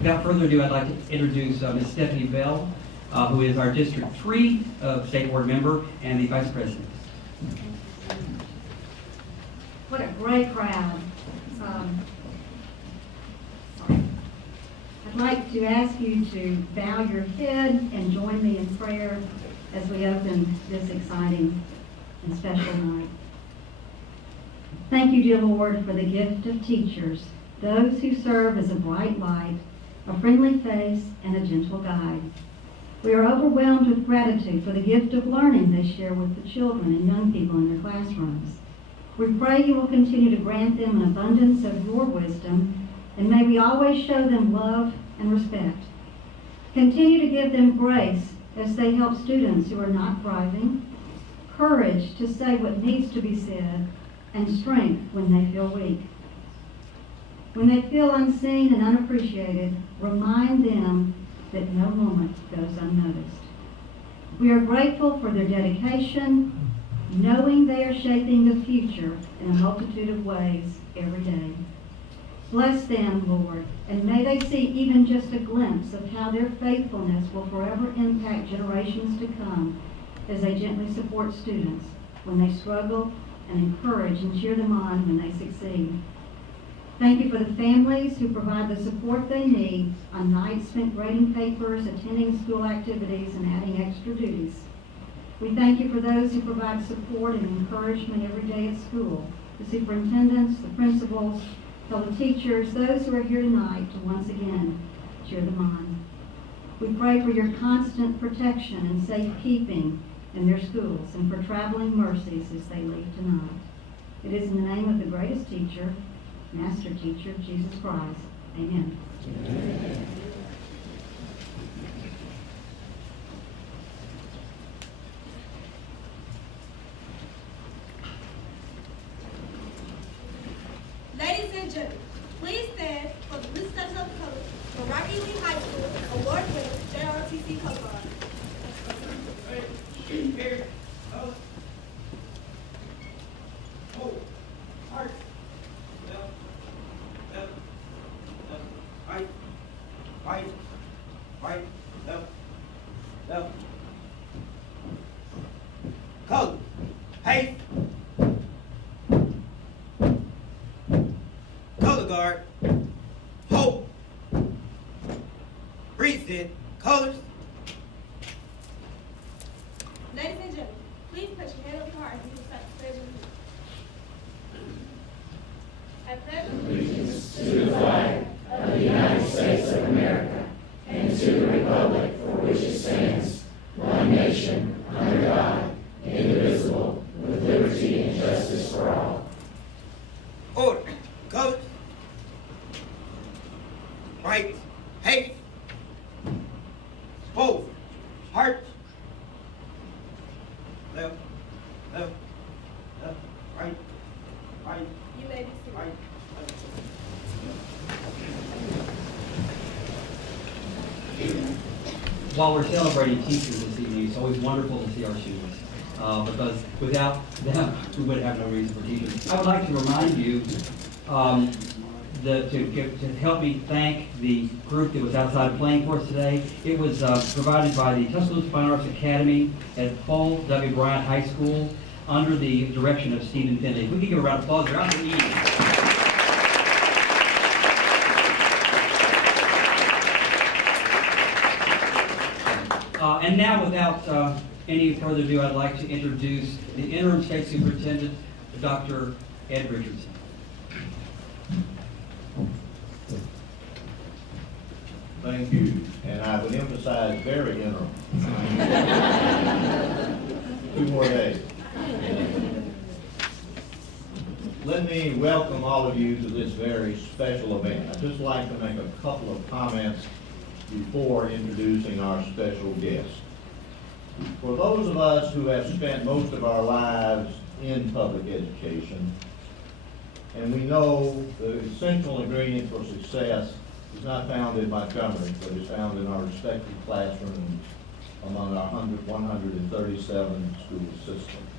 Without further ado, I'd like to introduce Ms. Stephanie Bell, who is our District 3 State Board member and the Vice President. What a great crowd. I'd like to ask you to bow your head and join me in prayer as we open this exciting and special night. Thank you, dear Lord, for the gift of teachers, those who serve as a bright light, a friendly face, and a gentle guide. We are overwhelmed with gratitude for the gift of learning they share with the children and young people in their classrooms. We pray you will continue to grant them an abundance of your wisdom, and may we always show them love and respect. Continue to give them grace as they help students who are not thriving, courage to say what needs to be said, and strength when they feel weak. When they feel unseen and unappreciated, remind them that no moment goes unnoticed. We are grateful for their dedication, knowing they are shaping the future in a multitude of ways every day. Bless them, Lord, and may they see even just a glimpse of how their faithfulness will forever impact generations to come as they gently support students when they struggle and encourage and cheer them on when they succeed. Thank you for the families who provide the support they need on nights spent grading papers, attending school activities, and adding extra duties. We thank you for those who provide support and encouragement every day at school, the superintendents, the principals, fellow teachers, those who are here tonight to once again cheer them on. We pray for your constant protection and safekeeping in their schools and for traveling mercies as they leave tonight. It is in the name of the greatest teacher, Master Teacher, Jesus Christ. Amen. Amen. Ladies and gentlemen, please stand for the Blue Studies of Color for Rocky Lee High School award winner JROTC Color Guard. Here. Oh. Heart. Left. Left. Left. Right. Right. Right. Left. Left. Color. Hey. Color guard. Hope. Breathe in. Colors. Ladies and gentlemen, please put your hand on your heart as you recite the pledge of allegiance. I pledge allegiance to the flag of the United States of America and to the republic for which it stands, one nation, under God, indivisible, with liberty and justice for all. Order. Colors. Right. Hey. Forward. Heart. Left. Left. Left. Right. Right. you may be seated. Right. While we're celebrating teachers this evening, it's always wonderful to see our students because without them, we would have no reason for teachers. I would like to remind you to help me thank the group that was outside playing for us today. It was provided by the Tuscaloosa Fine Arts Academy at Paul W. Bryant High School under the direction of Stephen Finley. We can give a round of applause. They're out in the evening. And now, without any further ado, I'd like to introduce the Interim State Superintendent, Dr. Ed Richardson. Thank you, and I would emphasize very interim. 2 more days. Let me welcome all of you to this very special event. I'd just like to make a couple of comments before introducing our special guest. For those of us who have spent most of our lives in public education, and we know the essential ingredient for success is not found in Montgomery, but is found in our respective classrooms among our 137 school systems.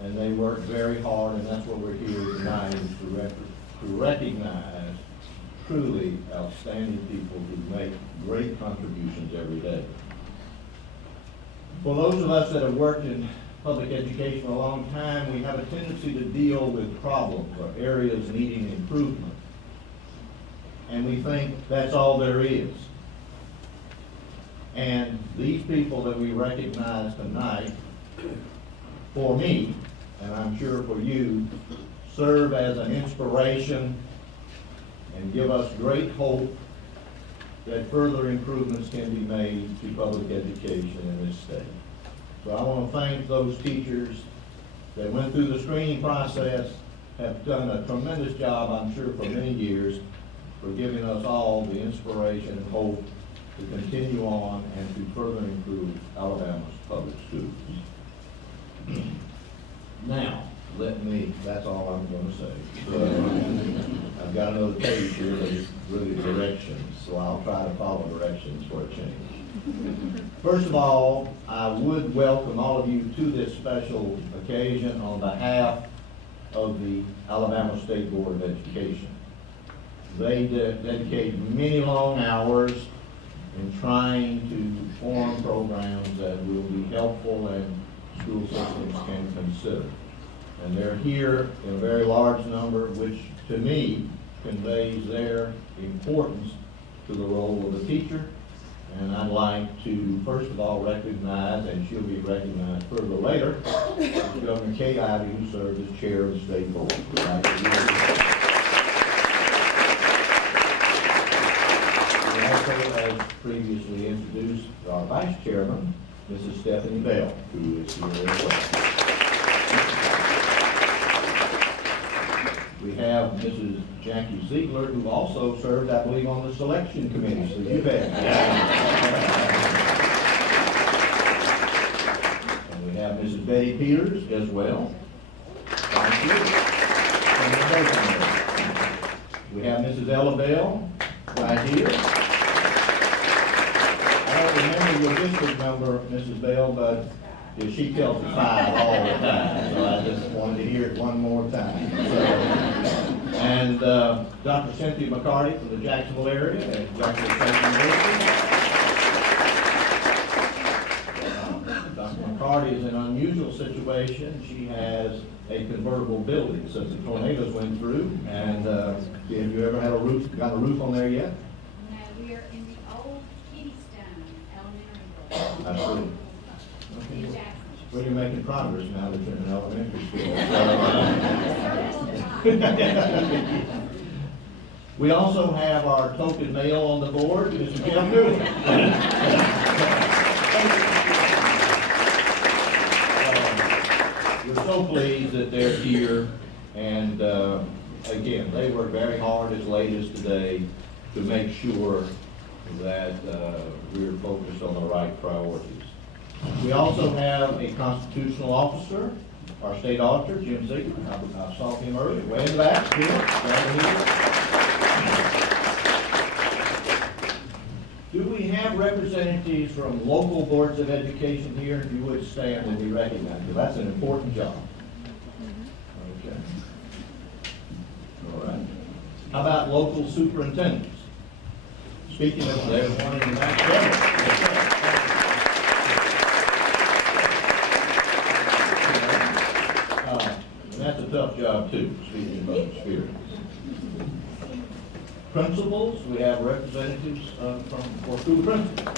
And they work very hard, and that's what we're here tonight, is to recognize truly outstanding people who make great contributions every day. For those of us that have worked in public education for a long time, we have a tendency to deal with problems or areas needing improvement. And we think that's all there is. And these people that we recognize tonight, for me, and I'm sure for you, serve as an inspiration and give us great hope that further improvements can be made to public education in this state. So I want to thank those teachers that went through the screening process, have done a tremendous job, I'm sure, for many years, for giving us all the inspiration and hope to continue on and to further improve Alabama's public schools. Now, that's all I'm going to say. So, I've got another page here that is really directions, so I'll try to follow directions for a change. First of all, I would welcome all of you to this special occasion on behalf of the Alabama State Board of Education. They dedicate many long hours in trying to form programs that will be helpful and school systems can consider. And they're here in a very large number, which to me conveys their importance to the role of the teacher. And I'd like to, first of all, recognize, and she'll be recognized further later, Governor Kay Ivey, who serves as chair of the state board. We also, as previously introduced, our vice chairman, Mrs. Stephanie Bell, who is here as well. We have Mrs. Jackie Ziegler, who also served, I believe, on the selection committee, so you bet. And we have Mrs. Betty Peters as well. Thank you. We have Mrs. Ella Bell right here. I don't remember your district number, Mrs. Bell, but she tells the 5 all the time, so I just wanted to hear it one more time. And Dr. Cynthia McCarty from the Jacksonville area at Jacksonville State University. Dr. McCarty is in an unusual situation. She has a convertible building since the tornadoes went through. And have you ever had got a roof on there yet? No, we are in the old Keystone Elementary School. I see. In Jackson. Well, you're making progress now that you're in elementary school. We also have our token male on the board, Mr. Jeff Newell. We're so pleased that they're here, and again, they work very hard as late as today to make sure that we're focused on the right priorities. We also have a constitutional officer, our state auditor, Jim Ziegler. I saw him earlier, way in the back. Do we have representatives from local boards of education here? If you would stand and be recognized, because that's an important job. Okay. All right. How about local superintendents? Speaking of, there's one in the back. That's a tough job too, speaking of experience. Principals, we have representatives for school principals.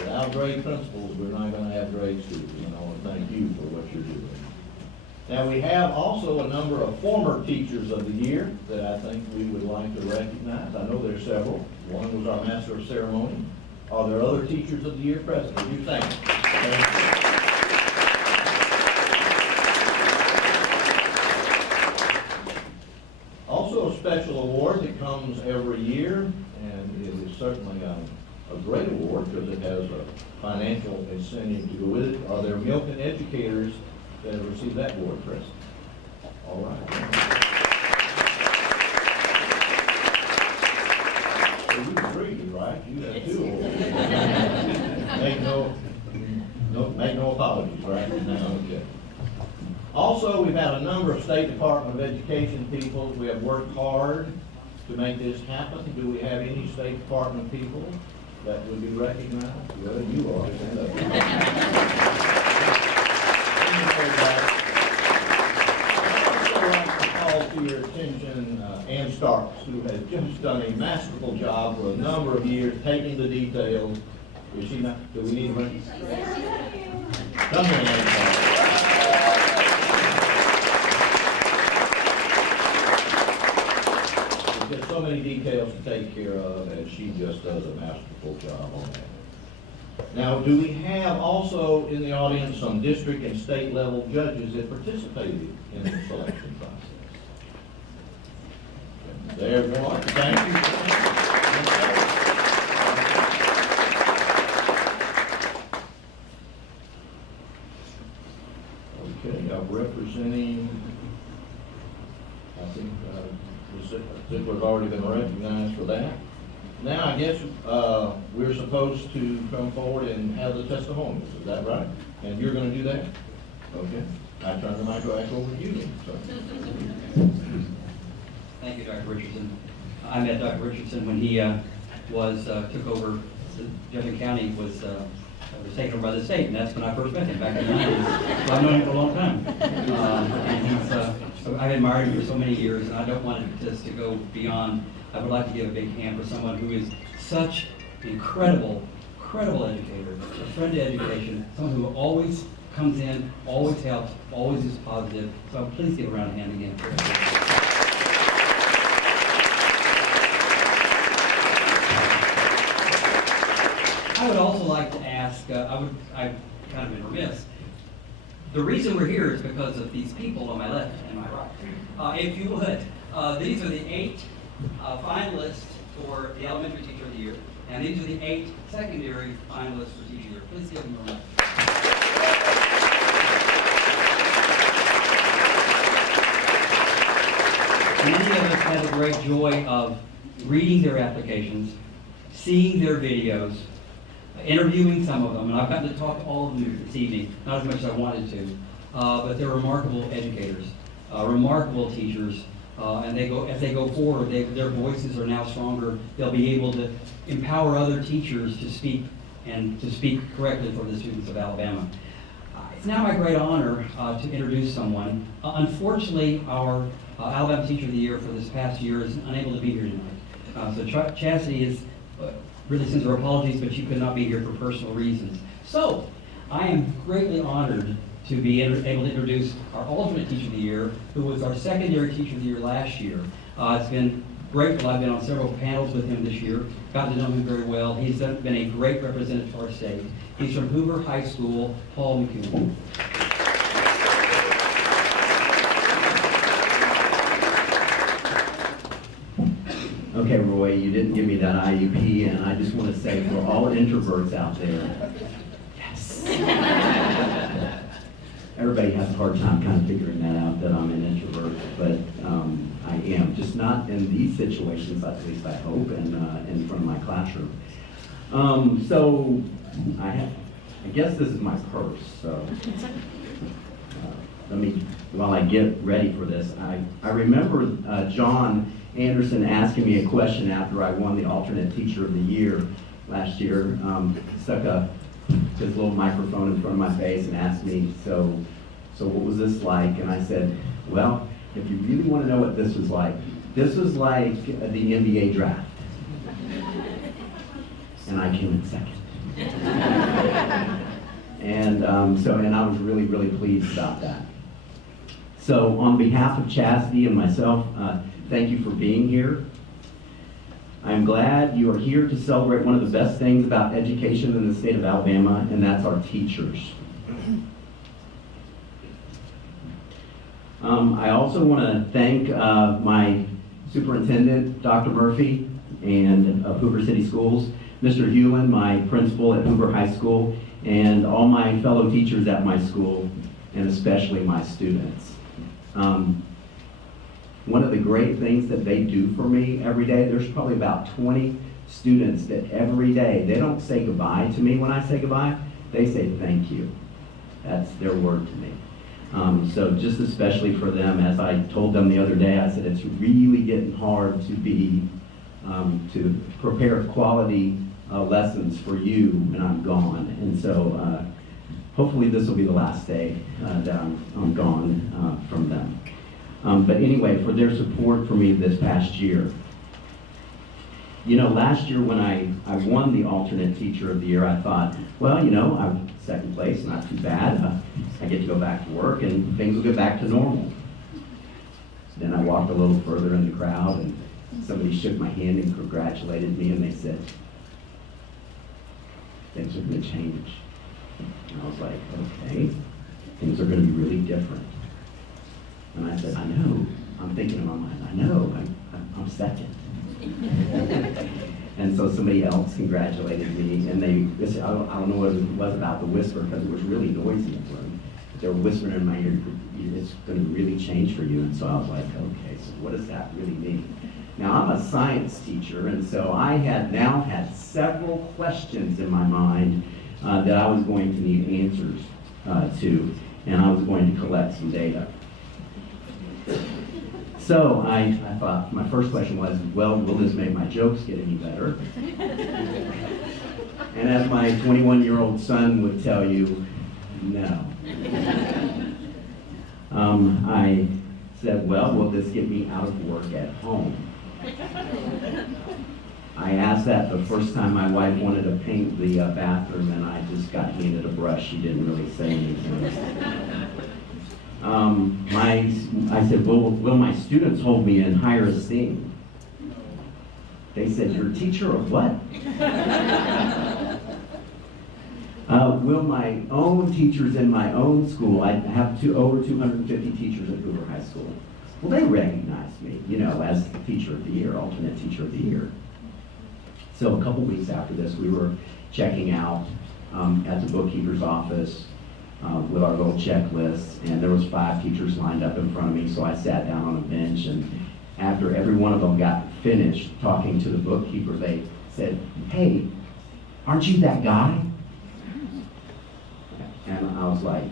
Without great principals, we're not going to have great students, and I want to thank you for what you're doing. Now, we have also a number of former teachers of the year that I think we would like to recognize. I know there's several. One was our Master of Ceremony. Are there other teachers of the year present? Would you thank them? Thank you. Also a special award that comes every year, and it is certainly a great award because it has a financial incentive to go with it. Are there Milton educators that have received that award present? All right. You agree, right? You have 2 awards. Make no apologies, right? No, okay. number of State Department of Education people. We have worked hard to make this happen. Do we have any State Department people that would be recognized? Well, you are. Stand up. I'd also like to call to your attention Ann Starks, who has just done a masterful job for a number of years, taking the details. Is she not? Do we need to bring? Come here, Ann Starks. There's so many details to take care of, and she just does a masterful job on that. Now, do we have also in the audience some district and state level judges that participated in the selection process? There's one. Thank you. Okay, representing, I think, Ziegler's already been recognized for that. Now, I guess we're supposed to come forward and have the testimonials. Is that right? And you're going to do that? Okay. I turn the mic back over to you. Thank you, Dr. Richardson. I met Dr. Richardson when he took over. Jefferson County was taken over by the state, and that's when I first met him back in the 90s. So I've known him for a long time. And I've admired him for so many years, and I don't want it just to go beyond. I would like to give a big hand for someone who is such an incredible educator, a friend to education, someone who always comes in, always helps, always is positive. So please give a round of hand again. I would also like to ask, I've kind of been remiss. The reason we're here is because of these people on my left and my right. If you would, these are the 8 finalists for the Elementary Teacher of the Year, and these are the 8 secondary finalists for Teacher of the Year. Please give them a round. Many of us had the great joy of reading their applications, seeing their videos, interviewing some of them, and I've gotten to talk to all of them this evening, not as much as I wanted to, but they're remarkable educators, remarkable teachers, and as they go forward, their voices are now stronger. They'll be able to empower other teachers to speak and to speak correctly for the students of Alabama. It's now my great honor to introduce someone. Unfortunately, our Alabama Teacher of the Year for this past year is unable to be here tonight. So Chastity is really sends her apologies, but she could not be here for personal reasons. So I am greatly honored to be able to introduce our alternate Teacher of the Year, who was our secondary Teacher of the Year last year. It's been grateful. I've been on several panels with him this year, got to know him very well. He's been a great representative to our state. He's from Hoover High School, Paul McCune. Okay, Roy, you didn't give me that IUP, and I just want to say for all introverts out there, yes. Everybody has a hard time kind of figuring that out, that I'm an introvert, but I am. Just not in these situations, at least I hope, and in front of my classroom. So I guess this is my purse, so let me, while I get ready for this, I remember John Anderson asking me a question after I won the alternate Teacher of the Year last year. Stuck his little microphone in front of my face and asked me, so what was this like? And I said, well, if you really want to know what this was like the NBA draft. And I came in second. And I was really, really pleased about that. So on behalf of Chastity and myself, thank you for being here. I'm glad you are here to celebrate one of the best things about education in the state of Alabama, and that's our teachers. I also want to thank my superintendent, Dr. Murphy, and of Hoover City Schools, Mr. Hewlin, my principal at Hoover High School, and all my fellow teachers at my school, and especially my students. One of the great things that they do for me every day, there's probably about 20 students that every day, they don't say goodbye to me when I say goodbye, they say thank you. That's their word to me. So just especially for them, as I told them the other day, I said, it's really getting hard to prepare quality lessons for you when I'm gone. And so hopefully this will be the last day that I'm gone from them. But anyway, for their support for me this past year. You know, last year when I won the alternate teacher of the year, I thought, well, you know, I'm second place, not too bad. I get to go back to work and things will get back to normal. Then I walked a little further in the crowd and somebody shook my hand and congratulated me, and they said, things are going to change. And I was like, okay, things are going to be really different. And I said, I know. I'm thinking in my mind, I know, I'm second. And so somebody else congratulated me, and I don't know what it was about the whisper, because it was really noisy in the room. They were whispering in my ear, it's going to really change for you. And so I was like, okay, so what does that really mean? Now, I'm a science teacher, and so I had now had several questions in my mind that I was going to need answers to, and I was going to collect some data. So I thought, my first question was, well, will this make my jokes get any better? And as my 21-year-old son would tell you, no. I said, well, will this get me out of work at home? I asked that the first time my wife wanted to paint the bathroom, and I just got handed a brush. She didn't really say anything. I said, will my students hold me in higher esteem? They said, you're a teacher of what? Will my own teachers in my own school, I have over 250 teachers at Hoover High School, will they recognize me, you know, as the teacher of the year, alternate teacher of the year? So a couple weeks after this, we were checking out at the bookkeeper's office with our little checklist, and there was 5 teachers lined up in front of me, so I sat down on a bench, and after every one of them got finished talking to the bookkeeper, they said, hey, aren't you that guy? And I was like,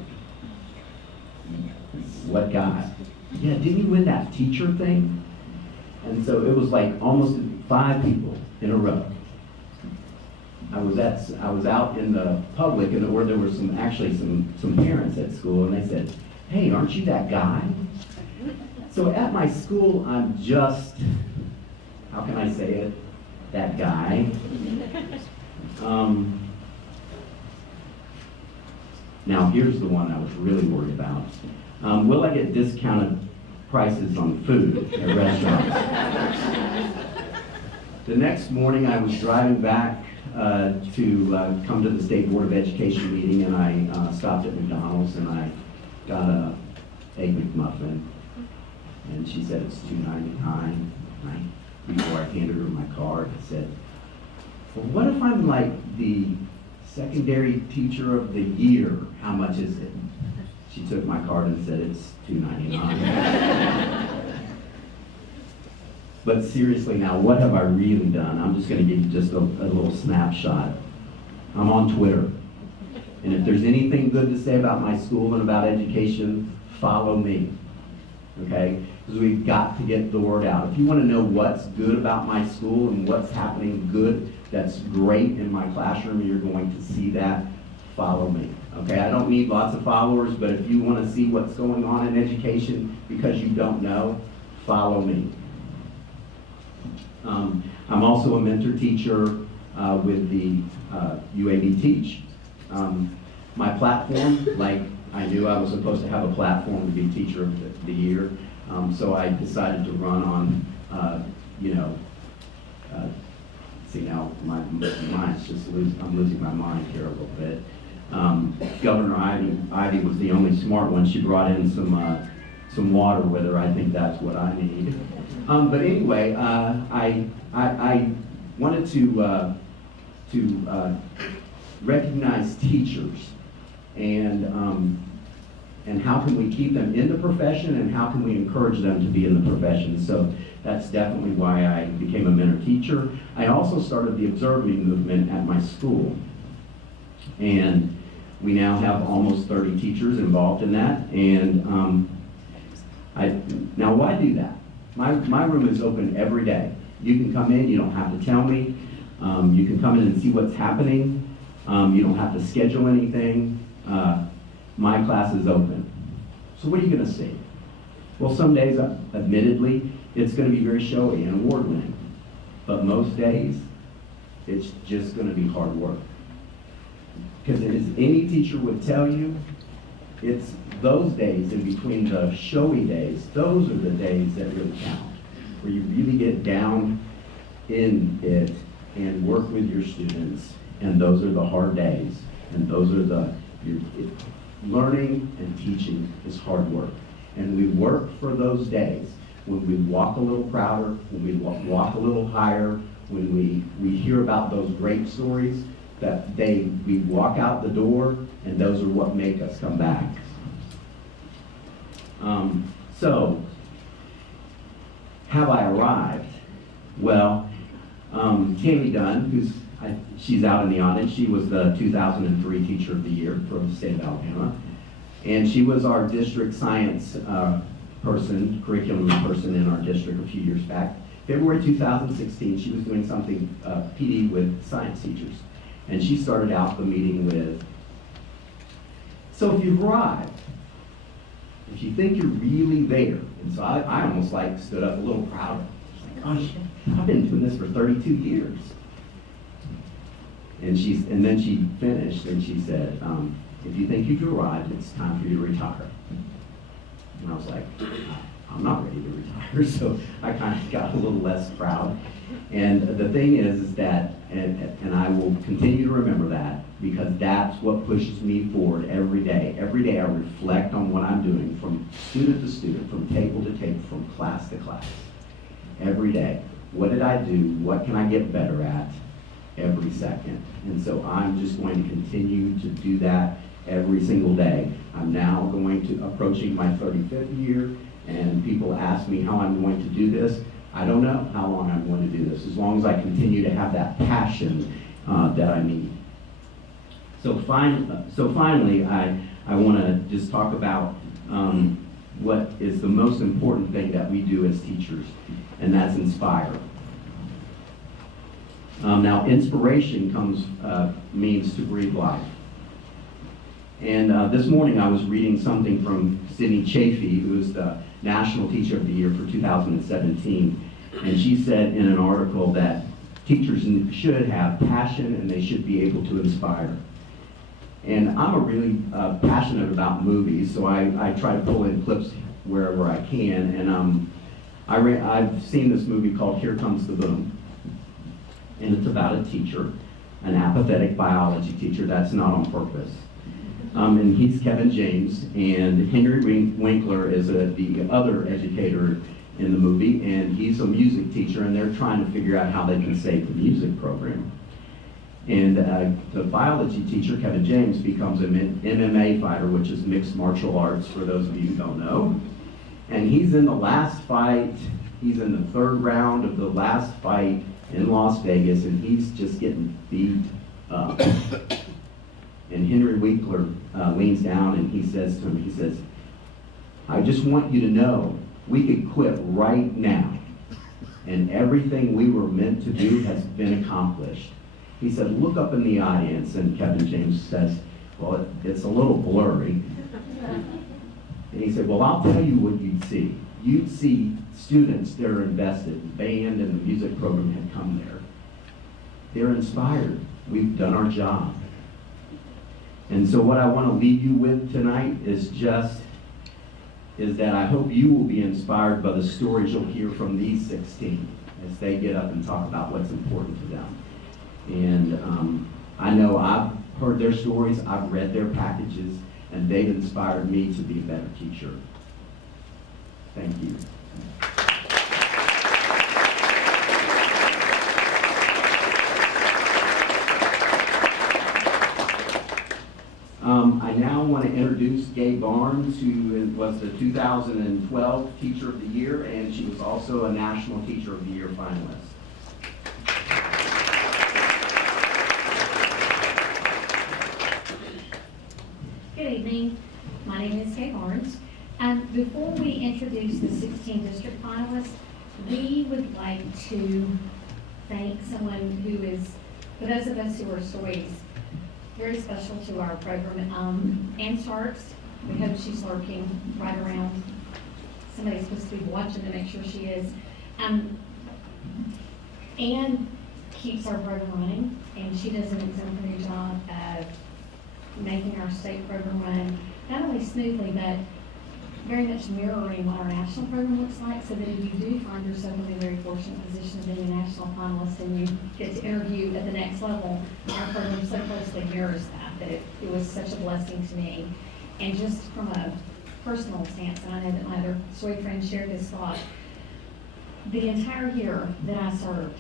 what guy? Yeah, didn't you win that teacher thing? And so it was like almost 5 people in a row. I was out in the public, and where there were some parents at school, and they said, hey, aren't you that guy? So at my school, I'm just, how can I say it, that guy. Now here's the one I was really worried about. Will I get discounted prices on food at restaurants? The next morning I was driving back to come to the State Board of Education meeting, and I stopped at McDonald's and I got a Egg McMuffin, and she said it's $2.99. Before I handed her my card, I said, well, what if I'm like the secondary teacher of the year? How much is it? She took my card and said it's $2.99. But seriously now, what have I really done? I'm just going to give you just a little snapshot. I'm on Twitter. And if there's anything good to say about my school and about education, follow me. Okay? Because we've got to get the word out. If you want to know what's good about my school and what's happening good, that's great in my classroom, you're going to see that, follow me. Okay? I don't need lots of followers, but if you want to see what's going on in education because you don't know, follow me. I'm also a mentor teacher with the UAB Teach. My platform, like I knew I was supposed to have a platform to be teacher of the year, so I decided to run on, see now my mind's just I'm losing my mind here a little bit. Governor Ivy was the only smart one. She brought in some water with her. I think that's what I need. But anyway, I wanted to recognize teachers and how can we keep them in the profession and how can we encourage them to be in the profession. So that's definitely why I became a mentor teacher. I also started the observing movement at my school. And We now have almost 30 teachers involved in that, and now why do that? My room is open every day. You can come in, you don't have to tell me. You can come in and see what's happening. You don't have to schedule anything. My class is open. So what are you gonna see? Well, some days, admittedly, it's gonna be very showy and award-winning. But most days, it's just gonna be hard work. Because as any teacher would tell you, it's those days in between the showy days, those are the days that really count, where you really get down in it and work with your students, and those are the hard days, and those are learning and teaching is hard work. And we work for those days when we walk a little prouder, when we walk a little higher, when we hear about those great stories, that we walk out the door, and those are what make us come back. So, have I arrived? Well, Tammy Dunn, she's out in the audience, she was the 2003 Teacher of the Year for the state of Alabama, and she was our district science curriculum person in our district a few years back. February 2016, she was doing something PD with science teachers. And she started out the meeting with, so if you've arrived, if you think you're really there, and so I almost stood up a little proud. Gosh, I've been doing this for 32 years. And then she finished and she said, if you think you've arrived, it's time for you to retire. And I was like, I'm not ready to retire, so I kind of got a little less proud. And the thing is that, and I will continue to remember that, because that's what pushes me forward every day. Every day I reflect on what I'm doing from student to student, from table to table, from class to class. Every day. What did I do? What can I get better at every second? And so I'm just going to continue to do that every single day. I'm now approaching my 35th year, and people ask me how I'm going to do this. I don't know how long I'm going to do this, as long as I continue to have that passion that I need. So finally, I want to just talk about what is the most important thing that we do as teachers, and that's inspire. Now, inspiration means to breathe life. And this morning I was reading something from Sydney Chafee, who is the National Teacher of the Year for 2017. And she said in an article that teachers should have passion and they should be able to inspire. And I'm a really passionate about movies, so I try to pull in clips wherever I can. And I've seen this movie called Here Comes the Boom. And it's about a teacher, an apathetic biology teacher that's not on purpose. And he's Kevin James, and Henry Winkler is the other educator in the movie, and he's a music teacher, and they're trying to figure out how they can save the music program. And the biology teacher, Kevin James, becomes an MMA fighter, which is mixed martial arts, for those of you who don't know. And he's in the last fight, he's in the third round of the last fight in Las Vegas, and he's just getting beat up. And Henry Winkler leans down and he says to him, he says, I just want you to know, we could quit right now, and everything we were meant to do has been accomplished. He said, look up in the audience, and Kevin James says, well, it's a little blurry. And he said, well, I'll tell you what you'd see. You'd see students that are invested. The band and the music program had come there. They're inspired. We've done our job. And so what I want to leave you with tonight is that I hope you will be inspired by the stories you'll hear from these 16 as they get up and talk about what's important to them. And I know I've heard their stories, I've read their packages, and they've inspired me to be a better teacher. Thank you. I now want to introduce Gabe Arms, who was the 2012 Teacher of the Year, and she was also a National Teacher of the Year finalist. My name is Gabe Arms. Before we introduce the 16 district finalists, we would like to thank someone who is, for those of us who are stories, very special to our program. Ann Starks, we hope she's lurking right around. Somebody's supposed to be watching to make sure she is. Ann keeps our program running, and she does an exemplary job of making our state program run, not only smoothly, but very much mirroring what our national program looks like, so that if you do find yourself in a very fortunate position of being a national finalist and you get to interview at the next level, our program so closely mirrors that it was such a blessing to me. And just from a personal stance, and I know that my other story friend shared this thought, the entire year that I served,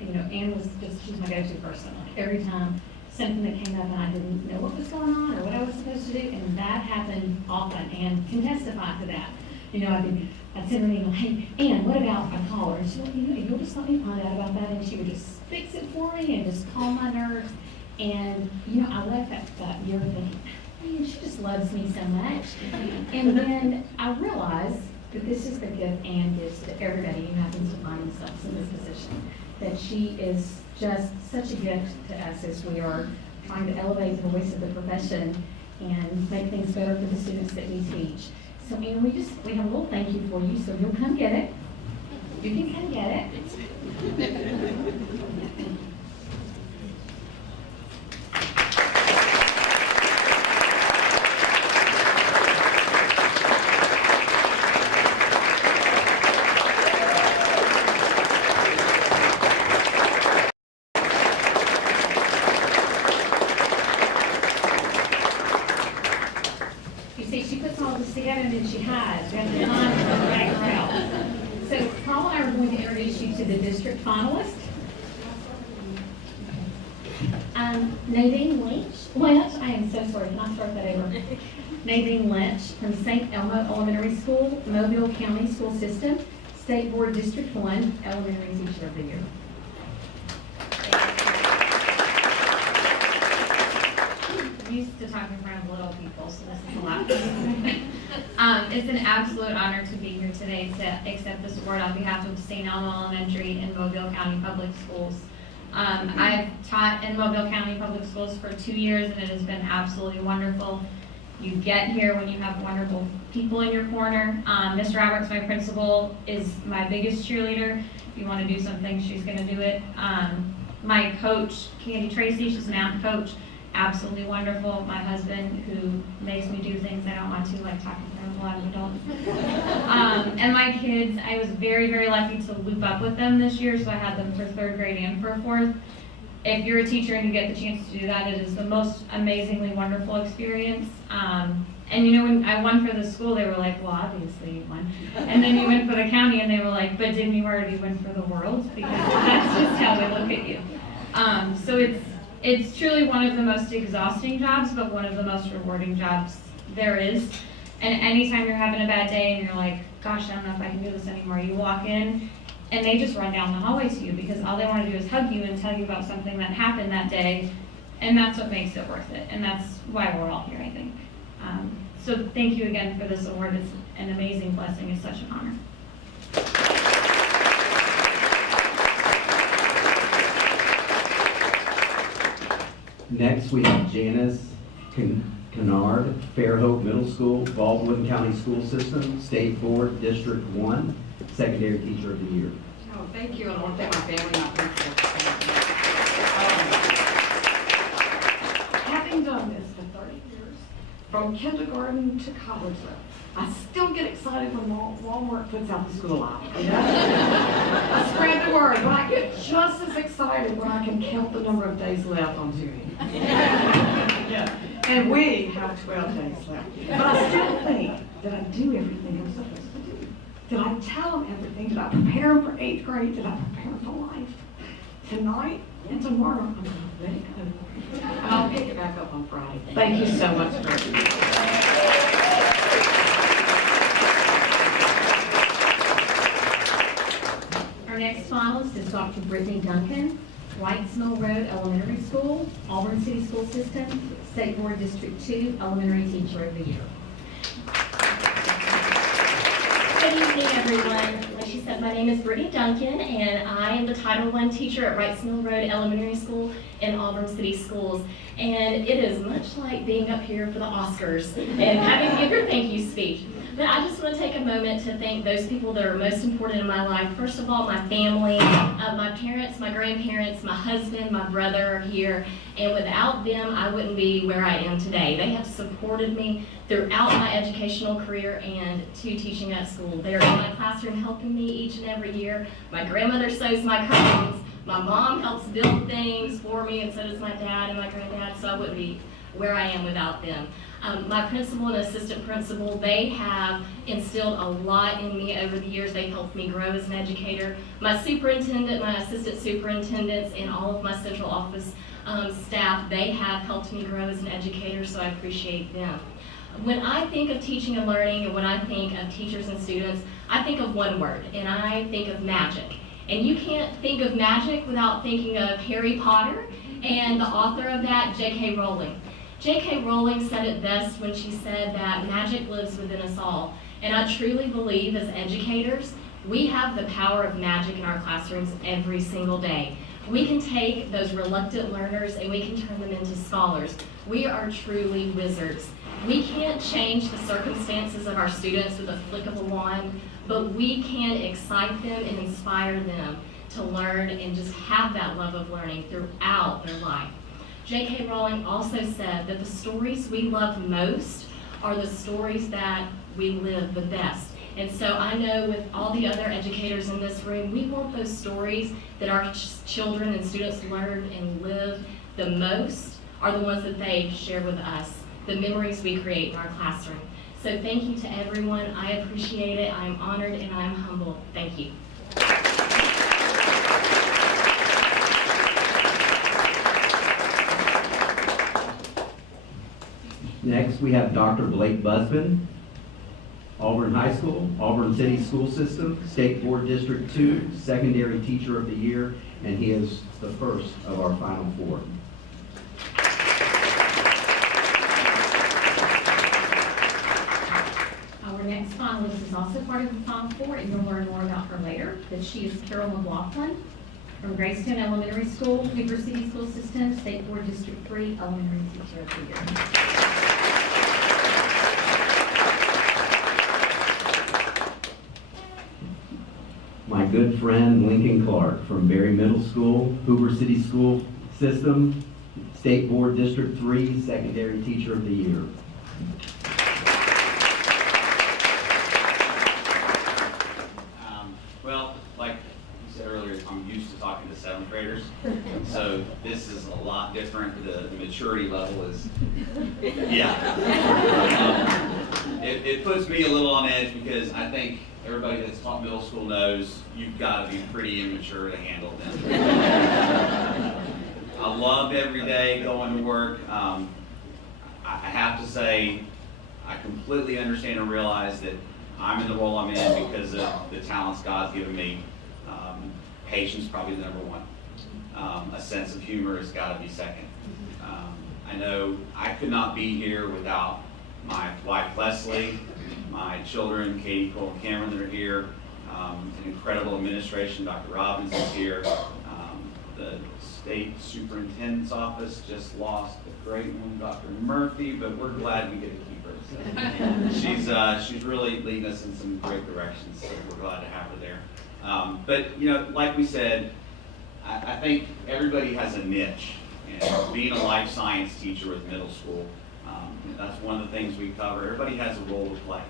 Ann was she's my go-to person. Every time something that came up and I didn't know what was going on or what I was supposed to do, and that happened often, and can testify to that. I'd send her an email, hey, Ann, what about a caller? And she'd you'll just let me find out about that, and she would just fix it for me and just calm my nerves. And, I left that year thinking, man, she just loves me so much. And then I realized that this is the gift Ann gives to everybody who happens to find themselves in this position, that she is just such a gift to us as we are trying to elevate the voice of the profession and make things better for the students that we teach. So Ann, we have a little thank you for you, so you'll come get it. You can come get it. District finalist. Nadine Lynch, I am so sorry, can I start that over? Nadine Lynch from St. Elmo Elementary School, Mobile County School System, State Board District 1, Elementary Teacher of the Year. I'm used to talking in front of little people, so this is a lot. It's an absolute honor to be here today to accept this award on behalf of St. Elmo Elementary and Mobile County Public Schools. I've taught in Mobile County Public Schools for 2 years, and it has been absolutely wonderful. You get here when you have wonderful people in your corner. Ms. Roberts, my principal, is my biggest cheerleader. If you want to do something, she's going to do it. My coach, Candy Tracy, she's an math coach. Absolutely wonderful. My husband, who makes me do things I don't want to, like talking in front of a lot of adults. And my kids, I was very, very lucky to loop up with them this year, so I had them for 3rd grade and for 4th. If you're a teacher and you get the chance to do that, it is the most amazingly wonderful experience. And when I won for the school, they were like, well, obviously you won. And then you win for the county, and they were like, but didn't you already win for the world? Because that's just how they look at you. So it's truly one of the most exhausting jobs, but one of the most rewarding jobs there is. And anytime you're having a bad day and you're like, gosh, I don't know if I can do this anymore, you walk in and they just run down the hallway to you because all they want to do is hug you and tell you about something that happened that day. And that's what makes it worth it. And that's why we're all here, I think. So thank you again for this award. It's an amazing blessing. It's such an honor. Next, we have Janice Kennard, Fairhope Middle School, Baldwin County School System, State Board, District 1, Secondary Teacher of the Year. Oh, thank you, and I want to thank my family, my principal. Having done this for 30 years, from kindergarten to college level, I still get excited when Walmart puts out the school aisle. I spread the word, but I get just as excited when I can count the number of days left on duty. Yeah. And we have 12 days left. But I still think that I do everything I'm supposed to do. Did I tell them everything? Did I prepare them for 8th grade? Did I prepare them for life? Tonight and tomorrow, I'm going to let it go. And I'll pick it back up on Friday. Thank you so much for Our next finalist is Dr. Brittany Duncan, Whites Mill Road Elementary School, Auburn City School System, State Board District 2, Elementary Teacher of the Year. Good evening, everyone. Like she said, my name is Brittany Duncan, and I am the Title I teacher at Wrights Mill Road Elementary School in Auburn City Schools. And it is much like being up here for the Oscars and having to give your thank you speech. But I just want to take a moment to thank those people that are most important in my life. First of all, my family, my parents, my grandparents, my husband, my brother are here. And without them, I wouldn't be where I am today. They have supported me throughout my educational career and to teaching at school. They're in my classroom helping me each and every year. My grandmother sews my curtains. My mom helps build things for me, and so does my dad and my granddad, so I wouldn't be where I am without them. My principal and assistant principal, they have instilled a lot in me over the years. They've helped me grow as an educator. My superintendent, my assistant superintendents, and all of my central office staff, they have helped me grow as an educator, so I appreciate them. When I think of teaching and learning, and when I think of teachers and students, I think of one word, and I think of magic. And you can't think of magic without thinking of Harry Potter and the author of that, J.K. Rowling. J.K. Rowling said it best when she said that magic lives within us all. And I truly believe as educators, we have the power of magic in our classrooms every single day. We can take those reluctant learners and we can turn them into scholars. We are truly wizards. We can't change the circumstances of our students with a flick of a wand, but we can excite them and inspire them to learn and just have that love of learning throughout their life. J.K. Rowling also said that the stories we love most are the stories that we live the best. And so I know with all the other educators in this room, we want those stories that our children and students learn and live the most are the ones that they share with us, the memories we create in our classroom. So thank you to everyone. I appreciate it. I'm honored and I'm humbled. Thank you. Next, we have Dr. Blake Busman, Auburn High School, Auburn City School System, State Board District 2, Secondary Teacher of the Year, and he is the first of our Final Four. Our next finalist is also part of the Final Four, and you'll learn more about her later. But she is Carol McLaughlin from Greystone Elementary School, Hoover City School System, State Board District 3, Elementary Teacher of the Year. My good friend Lincoln Clarke from Berry Middle School, Hoover City School System, State Board District 3, Secondary Teacher of the Year. Well, like you said earlier, I'm used to talking to seventh graders, so this is a lot different. The maturity level is, yeah. It puts me a little on edge because I think everybody that's taught middle school knows you've got to be pretty immature to handle them. I love every day going to work. I have to say, I completely understand and realize that I'm in the role I'm in because of the talents God's given me. Patience, probably the number one. A sense of humor has got to be second. I know I could not be here without my wife Leslie, my children Katie, Cole, and Cameron that are here, an incredible administration. Dr. Robbins is here. The state superintendent's office just lost a great one, Dr. Murphy, but we're glad we get to keep her. So she's really leading us in some great directions, so we're glad to have her there. But you know, like we said, I think everybody has a niche, and being a life science teacher with middle school, that's one of the things we cover. Everybody has a role to play.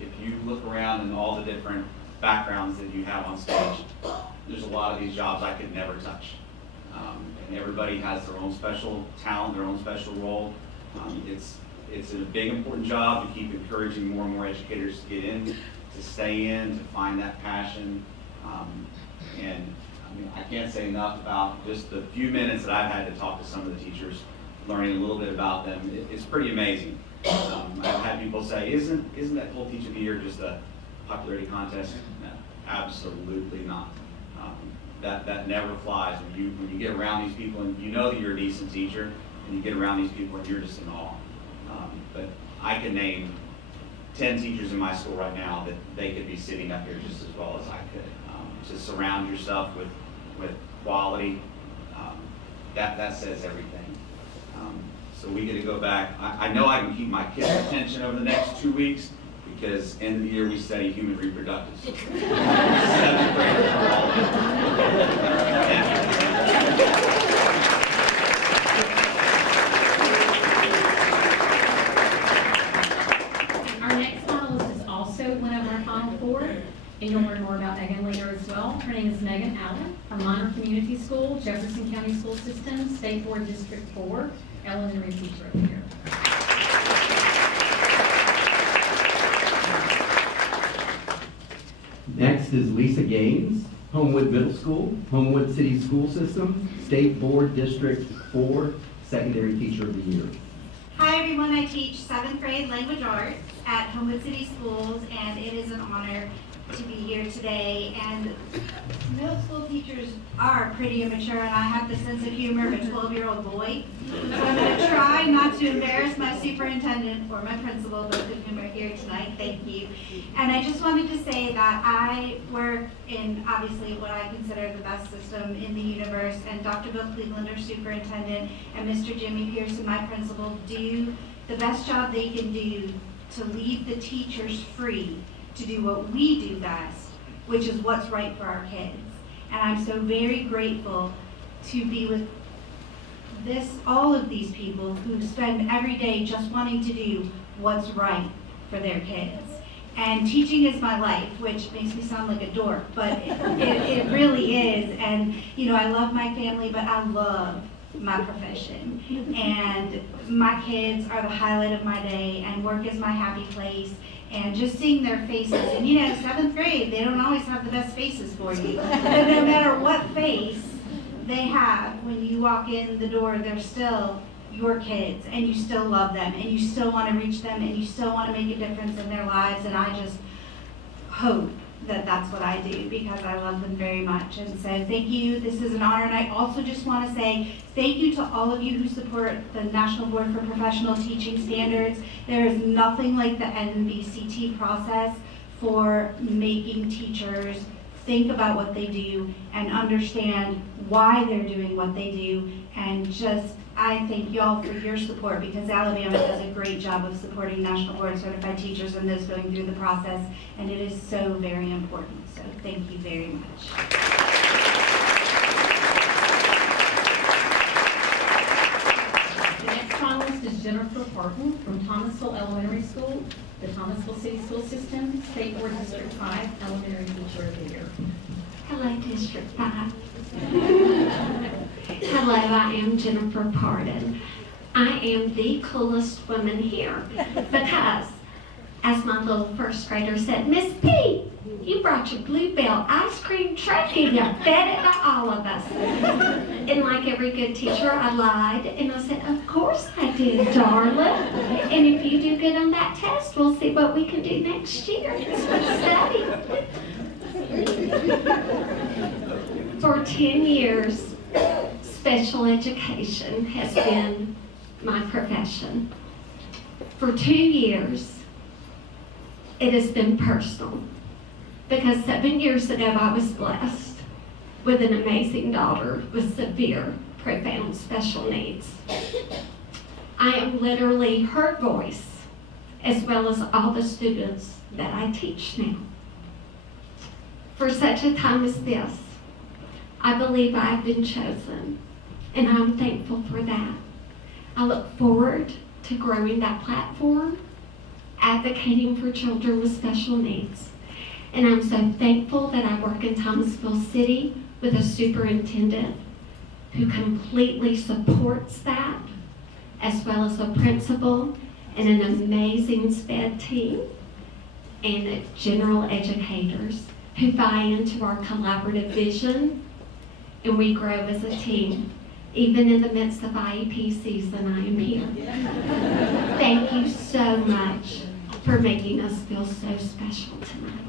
If you look around and all the different backgrounds that you have on stage, there's a lot of these jobs I could never touch. And everybody has their own special talent, their own special role. It's a big, important job to keep encouraging more and more educators to get in, to stay in, to find that passion. And I mean, I can't say enough about just the few minutes that I've had to talk to some of the teachers, learning a little bit about them. It's pretty amazing. I've had people say, isn't that whole Teacher of the Year just a popularity contest? No, absolutely not. That never flies when you get around these people and you know that you're a decent teacher, and you get around these people and you're just in awe. But I can name 10 teachers in my school right now that they could be sitting up here just as well as I could. To surround yourself with quality, that says everything. So we get to go back. I know I can keep my kids' attention over the next 2 weeks because end of the year we study human reproductive system. 7th graders are all Our next finalist is also one of our final four, and you'll learn more about Megan later as well. Her name is Megan Allen from Minor Community School, Jefferson County School System, State Board District 4, Elementary Teacher of the Year. Next is Lisa Gaines, Homewood Middle School, Homewood City School System, State Board District 4, Secondary Teacher of the Year. Hi everyone, I teach 7th grade language arts at Homewood City Schools, and it is an honor to be here today. And middle school teachers are pretty immature, and I have the sense of humor of a 12-year-old boy. So I'm going to try not to embarrass my superintendent or my principal, both of whom are here tonight. Thank you. And I just wanted to say that I work in obviously what I consider the best system in the universe, and Dr. Bill Cleveland, our superintendent, and Mr. Jimmy Pearson, my principal, do the best job they can do to leave the teachers free to do what we do best, which is what's right for our kids. And I'm so very grateful to be with all of these people who spend every day just wanting to do what's right for their kids. And teaching is my life, which makes me sound like a dork, but it really is. And you know, I love my family, but I love my profession. And my kids are the highlight of my day, and work is my happy place. And just seeing their faces, and you know, 7th grade, they don't always have the best faces for you. But no matter what face they have, when you walk in the door, they're still your kids, and you still love them, and you still want to reach them, and you still want to make a difference in their lives. And I just hope that that's what I do, because I love them very much. And so thank you. This is an honor. And I also just want to say thank you to all of you who support the National Board for Professional Teaching Standards. There is nothing like the NBCT process for making teachers think about what they do and understand why they're doing what they do. And just, I thank y'all for your support, because Alabama does a great job of supporting National Board Certified Teachers and those going through the process, and it is so very important. So thank you very much. The next finalist is Jennifer Parton from Thomasville Elementary School, the Thomasville City School System, State Board District 5, Elementary Teacher of the Year. Hello, District 5. Hello, I am Jennifer Parton. I am the coolest woman here because, as my little first grader said, Miss P, you brought your Bluebell ice cream truck and you fed it to all of us. And like every good teacher, I lied and I said, of course I did, darling. And if you do good on that test, we'll see what we can do next year. Study. For 10 years, special education has been my profession. For 2 years, it has been personal, because 7 years ago I was blessed with an amazing daughter with severe, profound special needs. I am literally her voice, as well as all the students that I teach now. For such a time as this, I believe I have been chosen, and I'm thankful for that. I look forward to growing that platform, advocating for children with special needs. And I'm so thankful that I work in Thomasville City with a superintendent who completely supports that, as well as a principal and an amazing SPED team and general educators who buy into our collaborative vision, and we grow as a team. Even in the midst of IEP season, I am here. Thank you so much for making us feel so special tonight.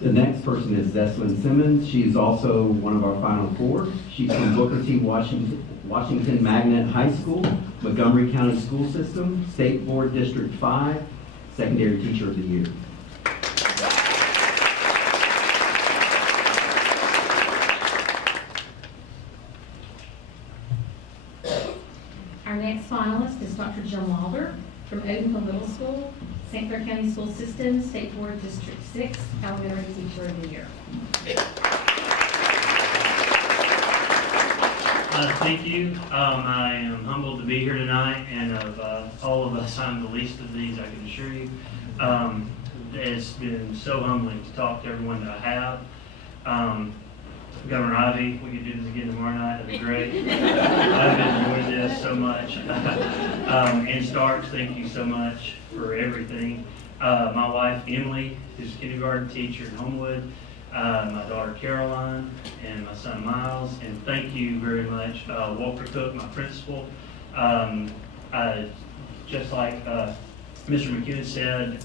The next person is Zeslyn Simmons. She's also one of our Final Four. She's from Booker T. Washington Magnet High School, Montgomery County School System, State Board District 5, Secondary Teacher of the Year. Our next finalist is Dr. Jim Wilder from Odenville Middle School, St. Clair County School System, State Board District 6, Elementary Teacher of the Year. Thank you. I am humbled to be here tonight, and of all of us, I'm the least of these, I can assure you. It's been so humbling to talk to everyone that I have. Governor Ivey, we could do this again tomorrow night, that'd be great. I've enjoyed this so much. And Starks, thank you so much for everything. My wife, Emily, who's a kindergarten teacher in Homewood, my daughter Caroline, and my son Miles, and thank you very much, Walker Cook, my principal. Just like Mr. McEwen said,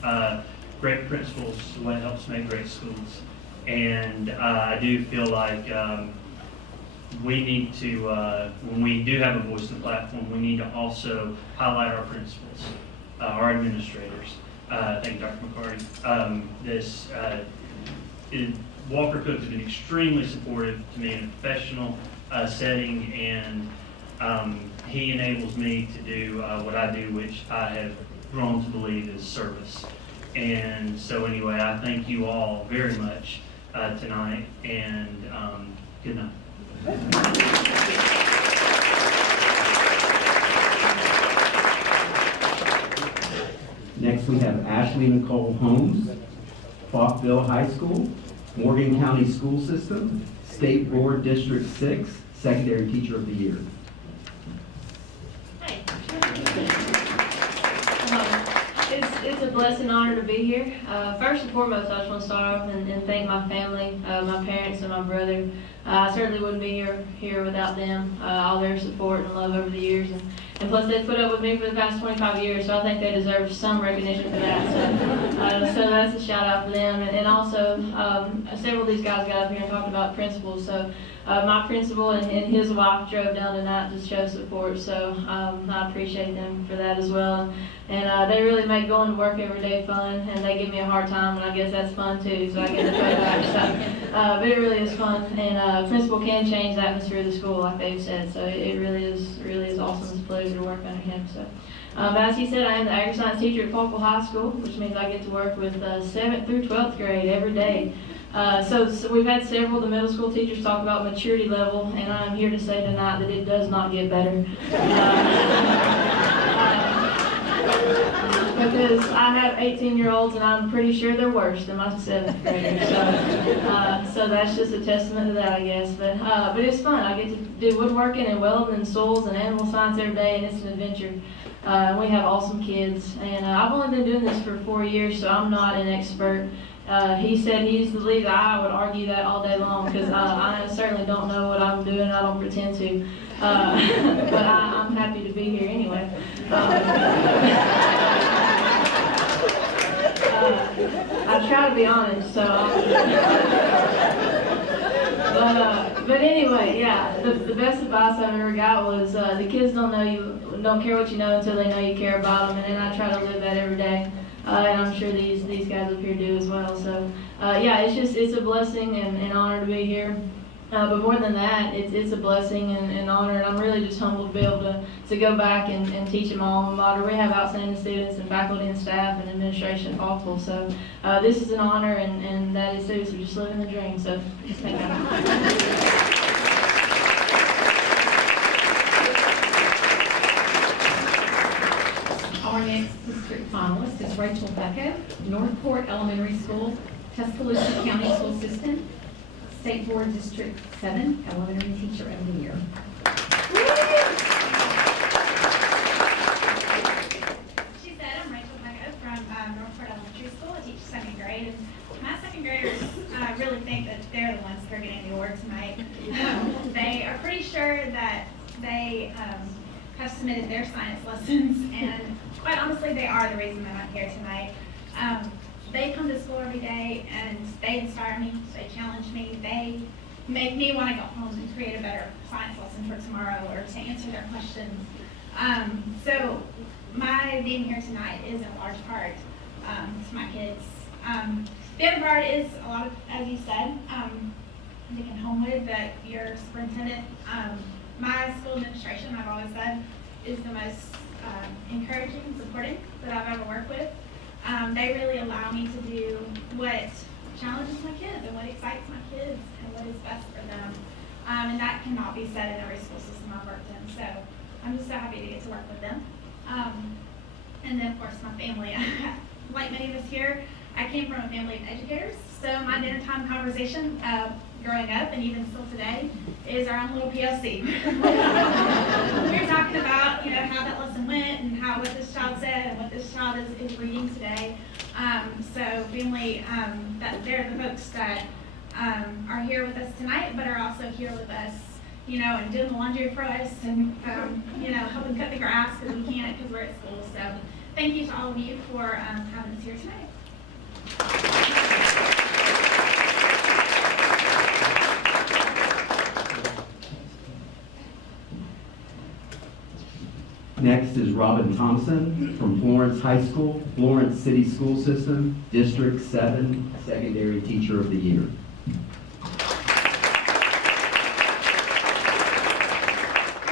great principals is what helps make great schools. And I do feel like we need to, when we do have a voice in the platform, we need to also highlight our principals, our administrators. Thank you, Dr. McCarty. Walker Cook has been extremely supportive to me in a professional setting, and he enables me to do what I do, which I have grown to believe is service. And so anyway, I thank you all very much tonight, and good night. Next, we have Ashley Nicole Holmes, Falkville High School, Morgan County School System, State Board District 6, Secondary Teacher of the Year. It's a blessing and honor to be here. First and foremost, I just want to start off and thank my family, my parents and my brother. I certainly wouldn't be here without them, all their support and love over the years. And plus, they've put up with me for the past 25 years, so I think they deserve some recognition for that. So that's a shout out for them. And also, several of these guys got up here and talked about principals. So my principal and his wife drove down tonight to show support, so I appreciate them for that as well. And they really make going to work every day fun, and they give me a hard time, and I guess that's fun too, so I get to play back. So, but it really is fun, and principal can change the atmosphere of the school, like they've said, so it really is awesome. It's a pleasure to work under him. So, as he said, I am the agri-science teacher at Falkville High School, which means I get to work with 7th through 12th grade every day. So we've had several of the middle school teachers talk about maturity level, and I'm here to say tonight that it does not get better. Because I have 18-year-olds, and I'm pretty sure they're worse than my 7th graders. So that's just a testament to that, I guess. But it's fun. I get to do woodworking and welding and soils and animal science every day, and it's an adventure. We have awesome kids, and I've only been doing this for 4 years, so I'm not an expert. He said he's the lead. I would argue that all day long, because I certainly don't know what I'm doing. I don't pretend to. But I'm happy to be here anyway. I try to be honest, so. But anyway, yeah, the best advice I've ever got was the kids don't care what you know until they know you care about them, and I try to live that every day. And I'm sure these guys up here do as well. So yeah, it's a blessing and an honor to be here. But more than that, it's a blessing and honor, and I'm really just humbled to be able to go back and teach at my alma mater. We have outstanding students and faculty and staff and administration at Falkville, so this is an honor, and that is seriously just living the dream. So thank you. Our next district finalist is Rachel Becko, Northport Elementary School, Tuscaloosa County School System, State Board District 7, Elementary Teacher of the Year. She said, I'm Rachel Becko from Northport Elementary School. I teach 2nd grade, and my 2nd graders really think that they're the ones that are getting the award tonight. They are pretty sure that they have submitted their science lessons, and quite honestly, they are the reason that I'm here tonight. they come to school every day and they inspire me, they challenge me, they make me want to go home and create a better science lesson for tomorrow or to answer their questions. So my being here tonight is in large part to my kids. The other part is a lot of, as you said, thinking Homewood, that your superintendent, my school administration, I've always said, is the most encouraging and supporting that I've ever worked with. They really allow me to do what challenges my kids and what excites my kids and what is best for them. And that cannot be said in every school system I've worked in. So I'm just so happy to get to work with them. And then of course my family. Like many of us here, I came from a family of educators. So my dinner time conversation growing up and even still today is our own little POC. We're talking about, you know, how that lesson went and how what this child said and what this child is reading today. So family, that they're the folks that are here with us tonight, but are also here with us, you know, and doing the laundry for us and, you know, helping cut the grass because we can't because we're at school. So thank you to all of you for having us here tonight. Next is Robin Thompson from Florence High School, Florence City School System, District 7, Secondary Teacher of the Year.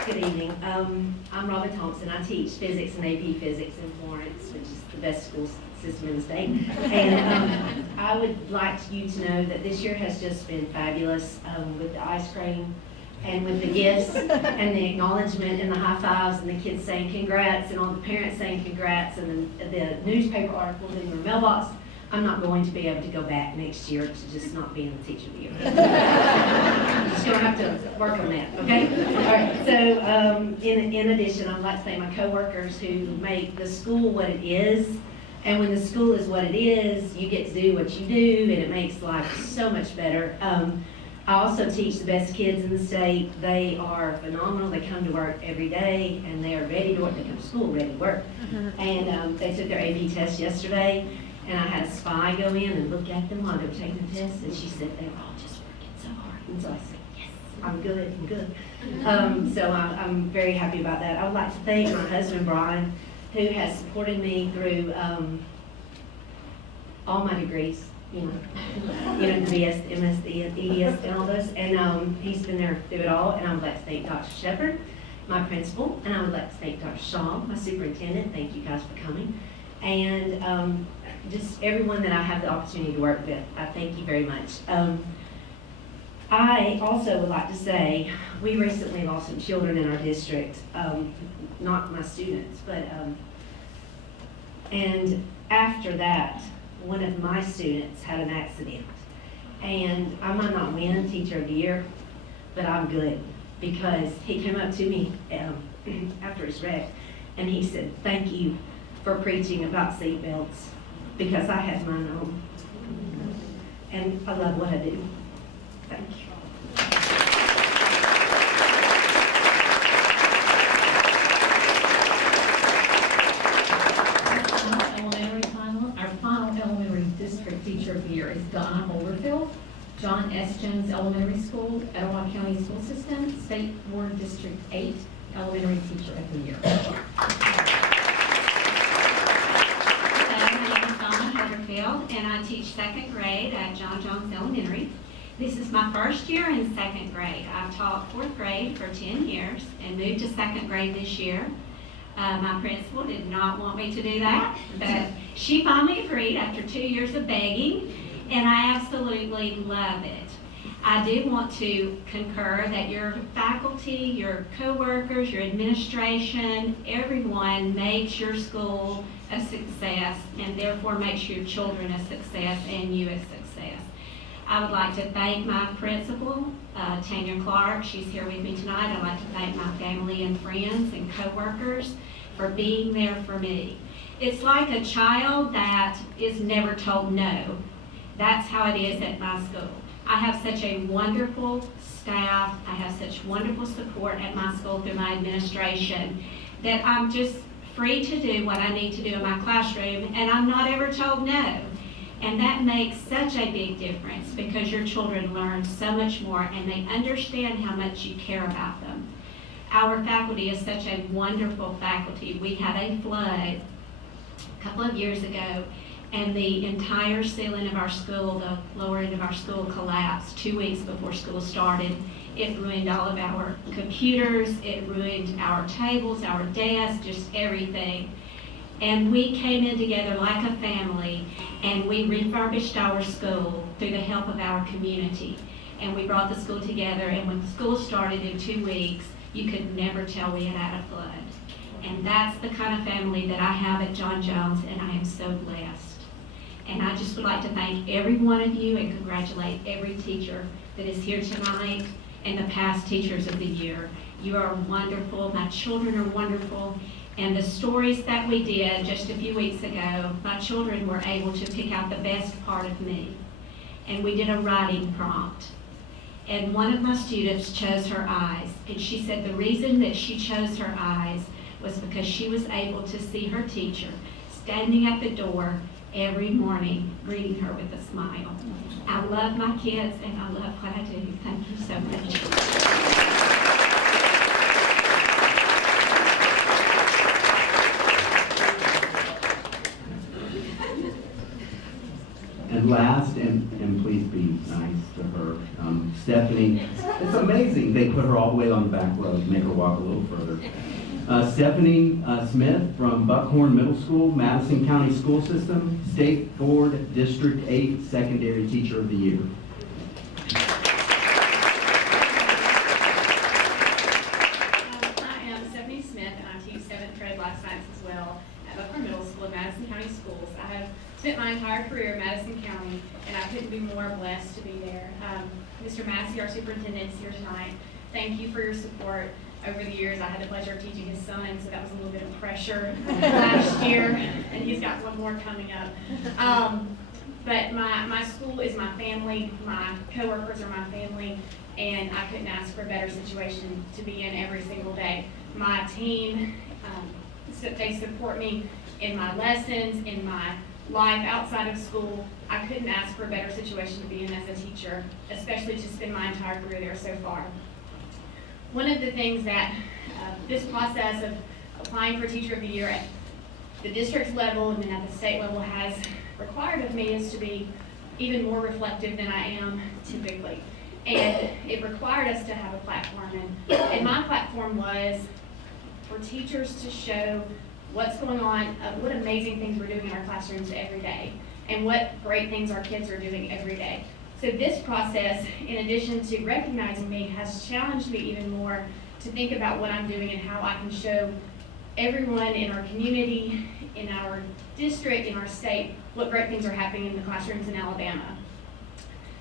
Good evening. I'm Robin Thompson. I teach physics and AP physics in Florence, which is the best school system in the state. And I would like you to know that this year has just been fabulous with the ice cream and with the gifts and the acknowledgement and the high fives and the kids saying congrats and all the parents saying congrats and the newspaper articles in your mailbox. I'm not going to be able to go back next year to just not being the teacher of the year. I'm just going to have to work on that, okay? All right, so in addition, I'd like to thank my coworkers who make the school what it is. And when the school is what it is, you get to do what you do, and it makes life so much better. I also teach the best kids in the state. They are phenomenal. They come to work every day, and they are ready to work. They come to school ready to work. And they took their AP test yesterday. And I had a spy go in and look at them while they were taking the test, and she said they were all just working so hard. And so I said, yes, I'm good. So I'm very happy about that. I would like to thank my husband, Brian, who has supported me through all my degrees, the BS, the MS, the ES, and all those. And he's been there through it all. And I would like to thank Dr. Shepard, my principal, and I would like to thank Dr. Shaw, my superintendent. Thank you guys for coming. And just everyone that I have the opportunity to work with, I thank you very much. I also would like to say, we recently lost some children in our district, not my students, but, and after that, one of my students had an accident. And I might not win Teacher of the Year, but I'm good, because he came up to me after his wreck, and he said, thank you for preaching about seatbelts, because I had mine on. And I love what I do. Thank you. Our final elementary district teacher of the year is Donna Holderfield, John S. Jones Elementary School, Etowah County School System, State Board District 8, Elementary Teacher of the Year. And I teach second grade at John Jones Elementary. This is my first year in second grade. I've taught fourth grade for 10 years and moved to second grade this year. My principal did not want me to do that, but she finally agreed after 2 years of begging, and I absolutely love it. I do want to concur that your faculty, your co-workers, your administration, everyone makes your school a success and therefore makes your children a success and you a success. I would like to thank my principal, Tanya Clarke. She's here with me tonight. I'd like to thank my family and friends and co-workers for being there for me. It's like a child that is never told no. That's how it is at my school. I have such a wonderful staff. I have such wonderful support at my school through my administration that I'm just free to do what I need to do in my classroom, and I'm not ever told no. And that makes such a big difference because your children learn so much more and they understand how much you care about them. Our faculty is such a wonderful faculty. We had a flood a couple of years ago, and the entire ceiling of our school, the lower end of our school, collapsed 2 weeks before school started. It ruined all of our computers, it ruined our tables, our desks, just everything. And we came in together like a family, and we refurbished our school through the help of our community. And we brought the school together, and when school started in 2 weeks, you could never tell we had had a flood. And that's the kind of family that I have at John Jones, and I am so blessed. And I just would like to thank every one of you and congratulate every teacher that is here tonight and the past teachers of the year. You are wonderful, my children are wonderful, and the stories that we did just a few weeks ago, my children were able to pick out the best part of me. And we did a writing prompt. And one of my students chose her eyes, and she said the reason that she chose her eyes was because she was able to see her teacher standing at the door every morning, greeting her with a smile. I love my kids and I love what I do. Thank you so much. And last, and please be nice to her, Stephanie. It's amazing they put her all the way on the back row to make her walk a little further. Stephanie Smith from Buckhorn Middle School, Madison County School System, State Board District 8 Secondary Teacher of the Year. I am Stephanie Smith, and I teach 7th grade life science as well at Buckhorn Middle School in Madison County Schools. I have spent my entire career in Madison County, and I couldn't be more blessed to be there. Mr. Massey, our superintendent, is here tonight. Thank you for your support. Over the years, I had the pleasure of teaching his son, so that was a little bit of pressure last year, and he's got one more coming up. But my school is my family, my coworkers are my family, and I couldn't ask for a better situation to be in every single day. My team, they support me in my lessons, in my life outside of school. I couldn't ask for a better situation to be in as a teacher, especially to spend my entire career there so far. One of the things that this process of applying for Teacher of the Year at the district level and then at the state level has required of me is to be even more reflective than I am typically. And it required us to have a platform. And my platform was for teachers to show what's going on, what amazing things we're doing in our classrooms every day, and what great things our kids are doing every day. So this process, in addition to recognizing me, has challenged me even more to think about what I'm doing and how I can show everyone in our community, in our district, in our state, what great things are happening in the classrooms in Alabama.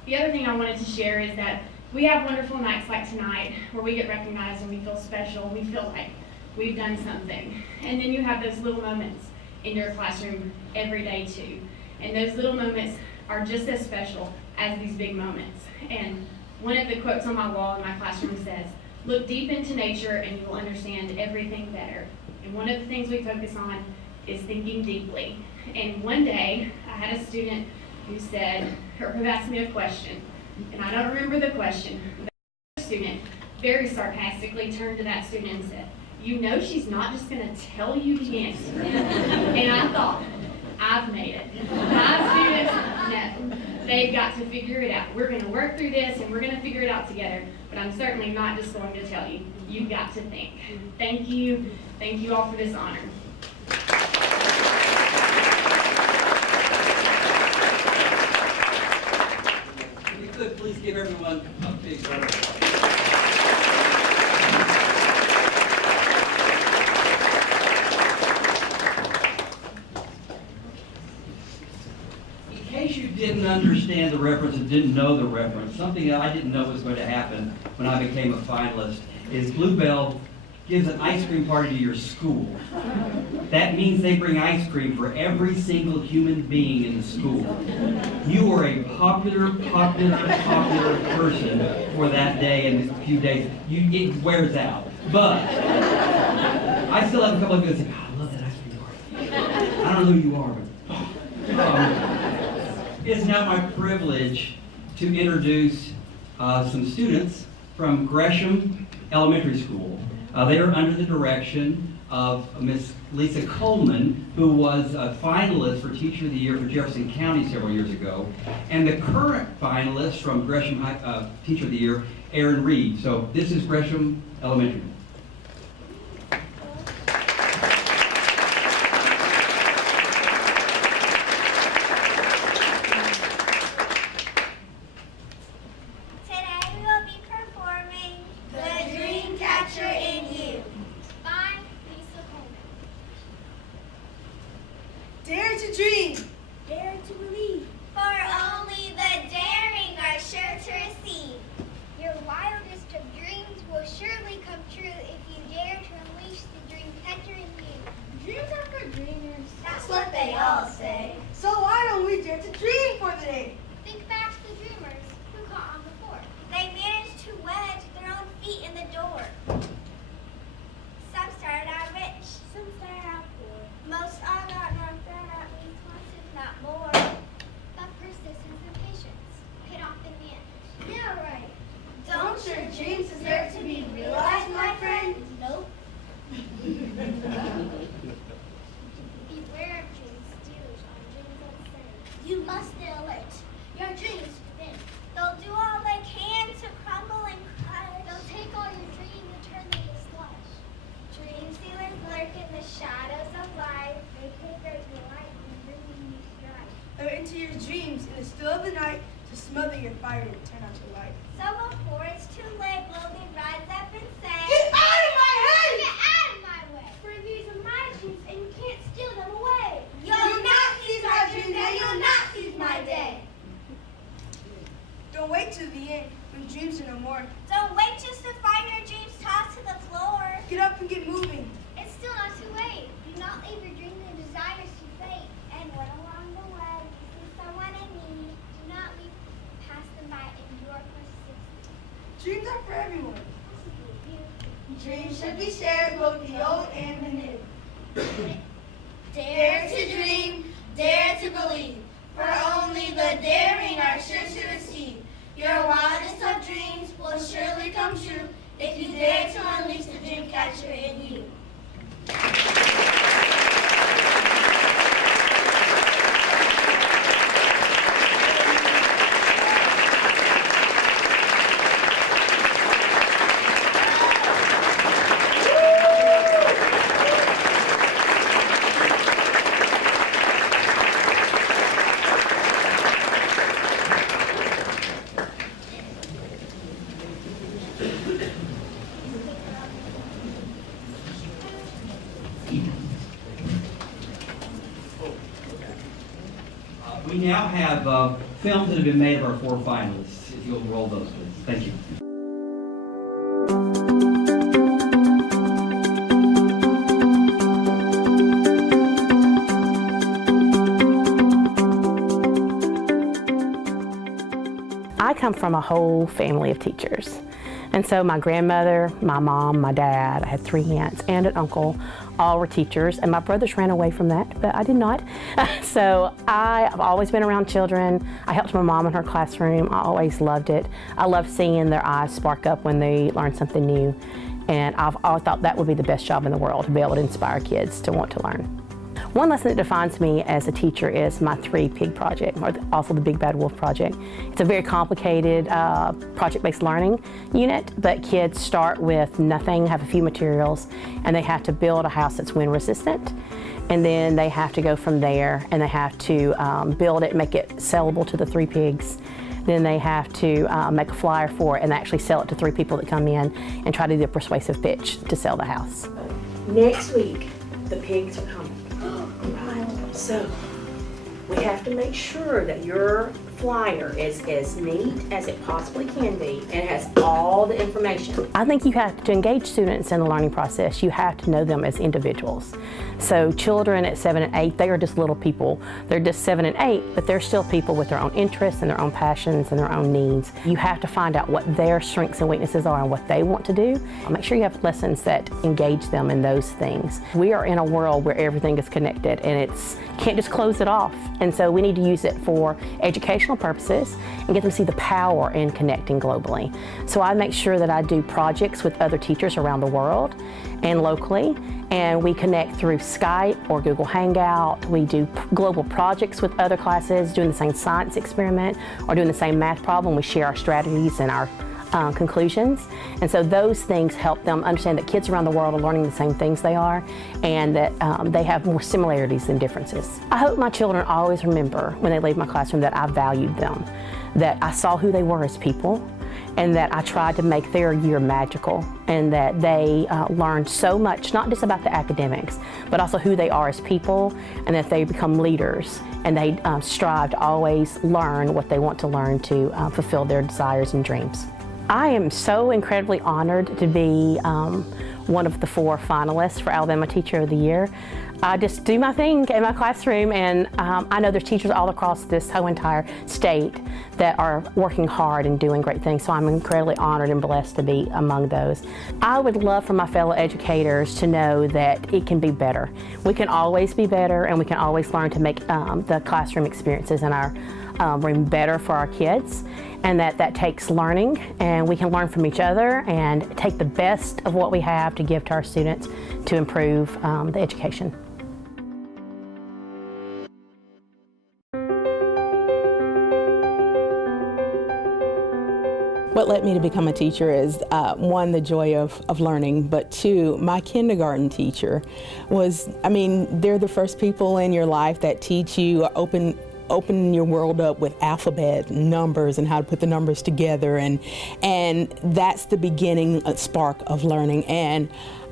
The other thing I wanted to share is that we have wonderful nights like tonight where we get recognized and we feel special, we feel like we've done something. And then you have those little moments in your classroom every day too. And those little moments are just as special as these big moments. And one of the quotes on my wall in my classroom says, "Look deep into nature and you will understand everything better." And one of the things we focus on is thinking deeply. And one day, I had a student who said, or who asked me a question, and I don't remember the question, but the student very sarcastically turned to that student and said, "You know she's not just gonna tell you the answer." And I thought, I've made it. My students, no. They've got to figure it out. We're going to work through this and we're going to figure it out together. But I'm certainly not just going to tell you. You've got to think. Thank you. Thank you all for this honor. If you could, please give everyone a big round of applause. Didn't understand the reference and didn't know the reference. Something that I didn't know was going to happen when I became a finalist is Bluebell gives an ice cream party to your school. That means they bring ice cream for every single human being in the school. You are a popular person for that day and a few days. It wears out. But I still have a couple of people that say, "God, I love that ice cream party." I don't know who you are, but It is now my privilege to introduce some students from Gresham Elementary School. They are under the direction of Miss Lisa Coleman, who was a finalist for Teacher of the Year for Jefferson County several years ago, and the current finalist from Gresham Teacher of the Year, Aaron Reed. So this is Gresham Elementary. Dare to dream. Dare to believe. For only the daring are sure to receive. Your wildest of dreams will surely come true if you dare to unleash the dream catcher in you. Dreams are for dreamers. That's what they all say. So why don't we dare to dream for the day? Think back to the dreamers who caught on before. They managed to wedge their own feet in the door. Some started out rich. Some started out poor. Most all got knocked down at least once, if not more. But persistence and patience paid off in the end. Yeah, right. Don't your dreams deserve to be realized, my friend? Nope. Beware of dream stealers on dreams unsaid. You must stay alert. Your dreams spin. They'll do all they can to crumble and crush. They'll take all your dreams and turn them to slush. Dream stealers lurk in the shadows of life. They take great delight in bringing you strife. Or into your dreams in the still of the night to smother your fire and turn out your light. So before it's too late, will they rise up and say, Get out of my head! Get out of my way! For these are my dreams and you can't steal them away. You'll not seize my dreams and you'll not seize my day. Don't wait till the end when dreams are no more. Don't wait just to find your dreams tossed to the floor. Get up and get moving. It's still not too late. Do not leave your dreams and desires to fate. And when along the way you see someone in need, do not pass them by in your persistence. Dreams are for everyone. Dreams should be shared, both the old and the new. Dare to dream, dare to believe. For only the daring are sure to receive. Your wildest of dreams will surely come true if you dare to unleash the dream catcher in you. We now have films that have been made of our 4 finalists. If you'll roll those, please. Thank you. I come from a whole family of teachers. And so my grandmother, my mom, my dad, I had 3 aunts and an uncle, all were teachers, and my brothers ran away from that, but I did not. So I've always been around children. I helped my mom in her classroom. I always loved it. I love seeing their eyes spark up when they learn something new. And I've always thought that would be the best job in the world, to be able to inspire kids to want to learn. One lesson that defines me as a teacher is my 3 Pig project, or also the Big Bad Wolf project. It's a very complicated project-based learning unit, but kids start with nothing, have a few materials, and they have to build a house that's wind resistant. And then they have to go from there, and they have to build it, make it sellable to the 3 pigs. Then they have to make a flyer for it and actually sell it to 3 people that come in and try to do a persuasive pitch to sell the house. Next week, the pigs are coming. So we have to make sure that your flyer is as neat as it possibly can be, and it has all the information. I think you have to engage students in the learning process. You have to know them as individuals. So children at 7 and 8, they are just little people. They're just 7 and 8, but they're still people with their own interests and their own passions and their own needs. You have to find out what their strengths and weaknesses are and what they want to do. Make sure you have lessons that engage them in those things. We are in a world where everything is connected, and can't just close it off. And so we need to use it for educational purposes and get them to see the power in connecting globally. So I make sure that I do projects with other teachers around the world and locally, and we connect through Skype or Google Hangout. We do global projects with other classes, doing the same science experiment or doing the same math problem. We share our strategies and our conclusions. And so those things help them understand that kids around the world are learning the same things they are, and that they have more similarities than differences. I hope my children always remember when they leave my classroom that I valued them, that I saw who they were as people, and that I tried to make their year magical, and that they learned so much, not just about the academics, but also who they are as people, and that they become leaders, and they strive to always learn what they want to learn to fulfill their desires and dreams. I am so incredibly honored to be one of the 4 finalists for Alabama Teacher of the Year. I just do my thing in my classroom, and I know there's teachers all across this whole entire state that are working hard and doing great things, so I'm incredibly honored and blessed to be among those. I would love for my fellow educators to know that it can be better. We can always be better, and we can always learn to make the classroom experiences in our room better for our kids, and that takes learning, and we can learn from each other and take the best of what we have to give to our students to improve the education. What led me to become a teacher is, one, the joy of learning, but 2, my kindergarten teacher was, they're the first people in your life that teach you, open your world up with alphabet, numbers, and how to put the numbers together, and that's the beginning spark of learning, and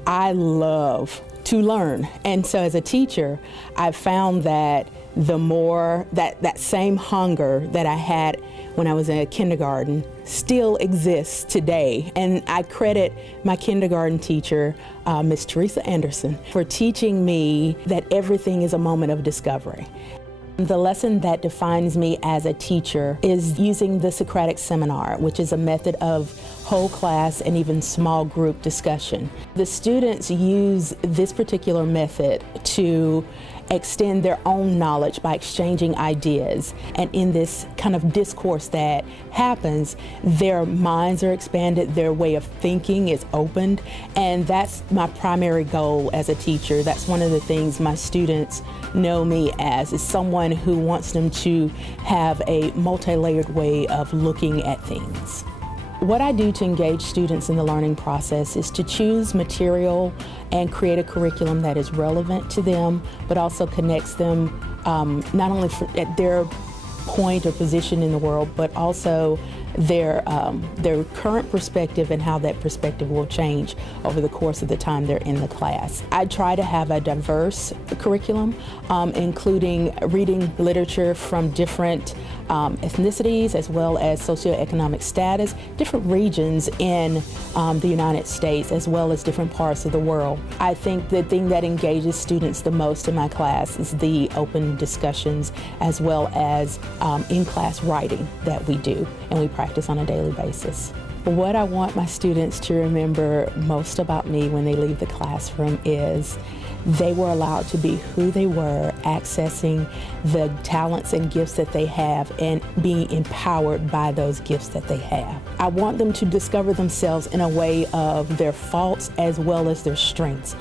I love to learn. And so as a teacher, I've found that the more that same hunger that I had when I was in kindergarten still exists today. And I credit my kindergarten teacher, Miss Teresa Anderson, for teaching me that everything is a moment of discovery. The lesson that defines me as a teacher is using the Socratic Seminar, which is a method of whole class and even small group discussion. The students use this particular method to extend their own knowledge by exchanging ideas. And in this kind of discourse that happens, their minds are expanded, their way of thinking is opened, and that's my primary goal as a teacher. That's one of the things my students know me as, is someone who wants them to have a multi-layered way of looking at things. What I do to engage students in the learning process is to choose material and create a curriculum that is relevant to them, but also connects them not only at their point or position in the world, but also their current perspective and how that perspective will change over the course of the time they're in the class. I try to have a diverse curriculum, including reading literature from different ethnicities as well as socioeconomic status, different regions in the United States as well as different parts of the world. I think the thing that engages students the most in my class is the open discussions as well as in-class writing that we do and we practice on a daily basis. What I want my students to remember most about me when they leave the classroom is they were allowed to be who they were, accessing the talents and gifts that they have and being empowered by those gifts that they have. I want them to discover themselves in a way of their faults as well as their strengths.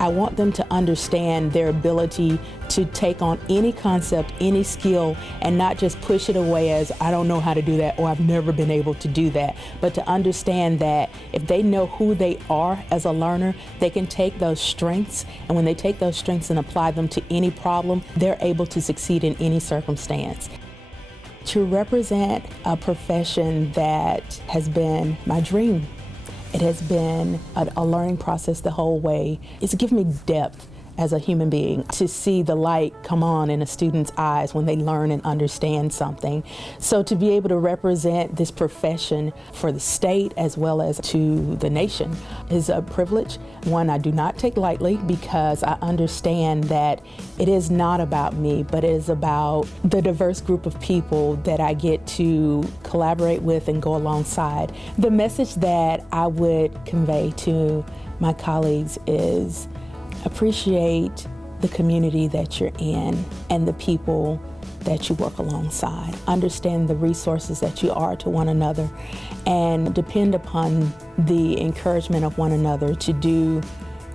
I want them to understand their ability to take on any concept, any skill, and not just push it away as, I don't know how to do that, or I've never been able to do that, but to understand that if they know who they are as a learner, they can take those strengths, and when they take those strengths and apply them to any problem, they're able to succeed in any circumstance. To represent a profession that has been my dream, it has been a learning process the whole way. It's given me depth as a human being, to see the light come on in a student's eyes when they learn and understand something. So to be able to represent this profession for the state as well as to the nation is a privilege, one I do not take lightly, because I understand that it is not about me, but it is about the diverse group of people that I get to collaborate with and go alongside. The message that I would convey to my colleagues is appreciate the community that you're in and the people that you work alongside. Understand the resources that you are to one another and depend upon the encouragement of one another to do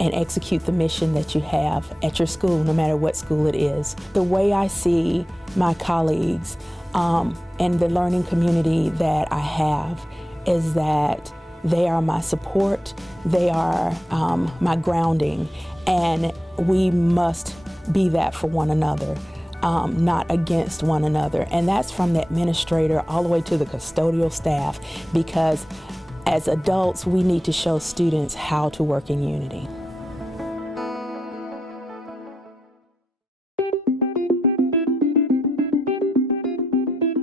and execute the mission that you have at your school, no matter what school it is. The way I see my colleagues and the learning community that I have is that they are my support, they are my grounding, and we must be that for one another, not against one another. And that's from the administrator all the way to the custodial staff, because as adults, we need to show students how to work in unity.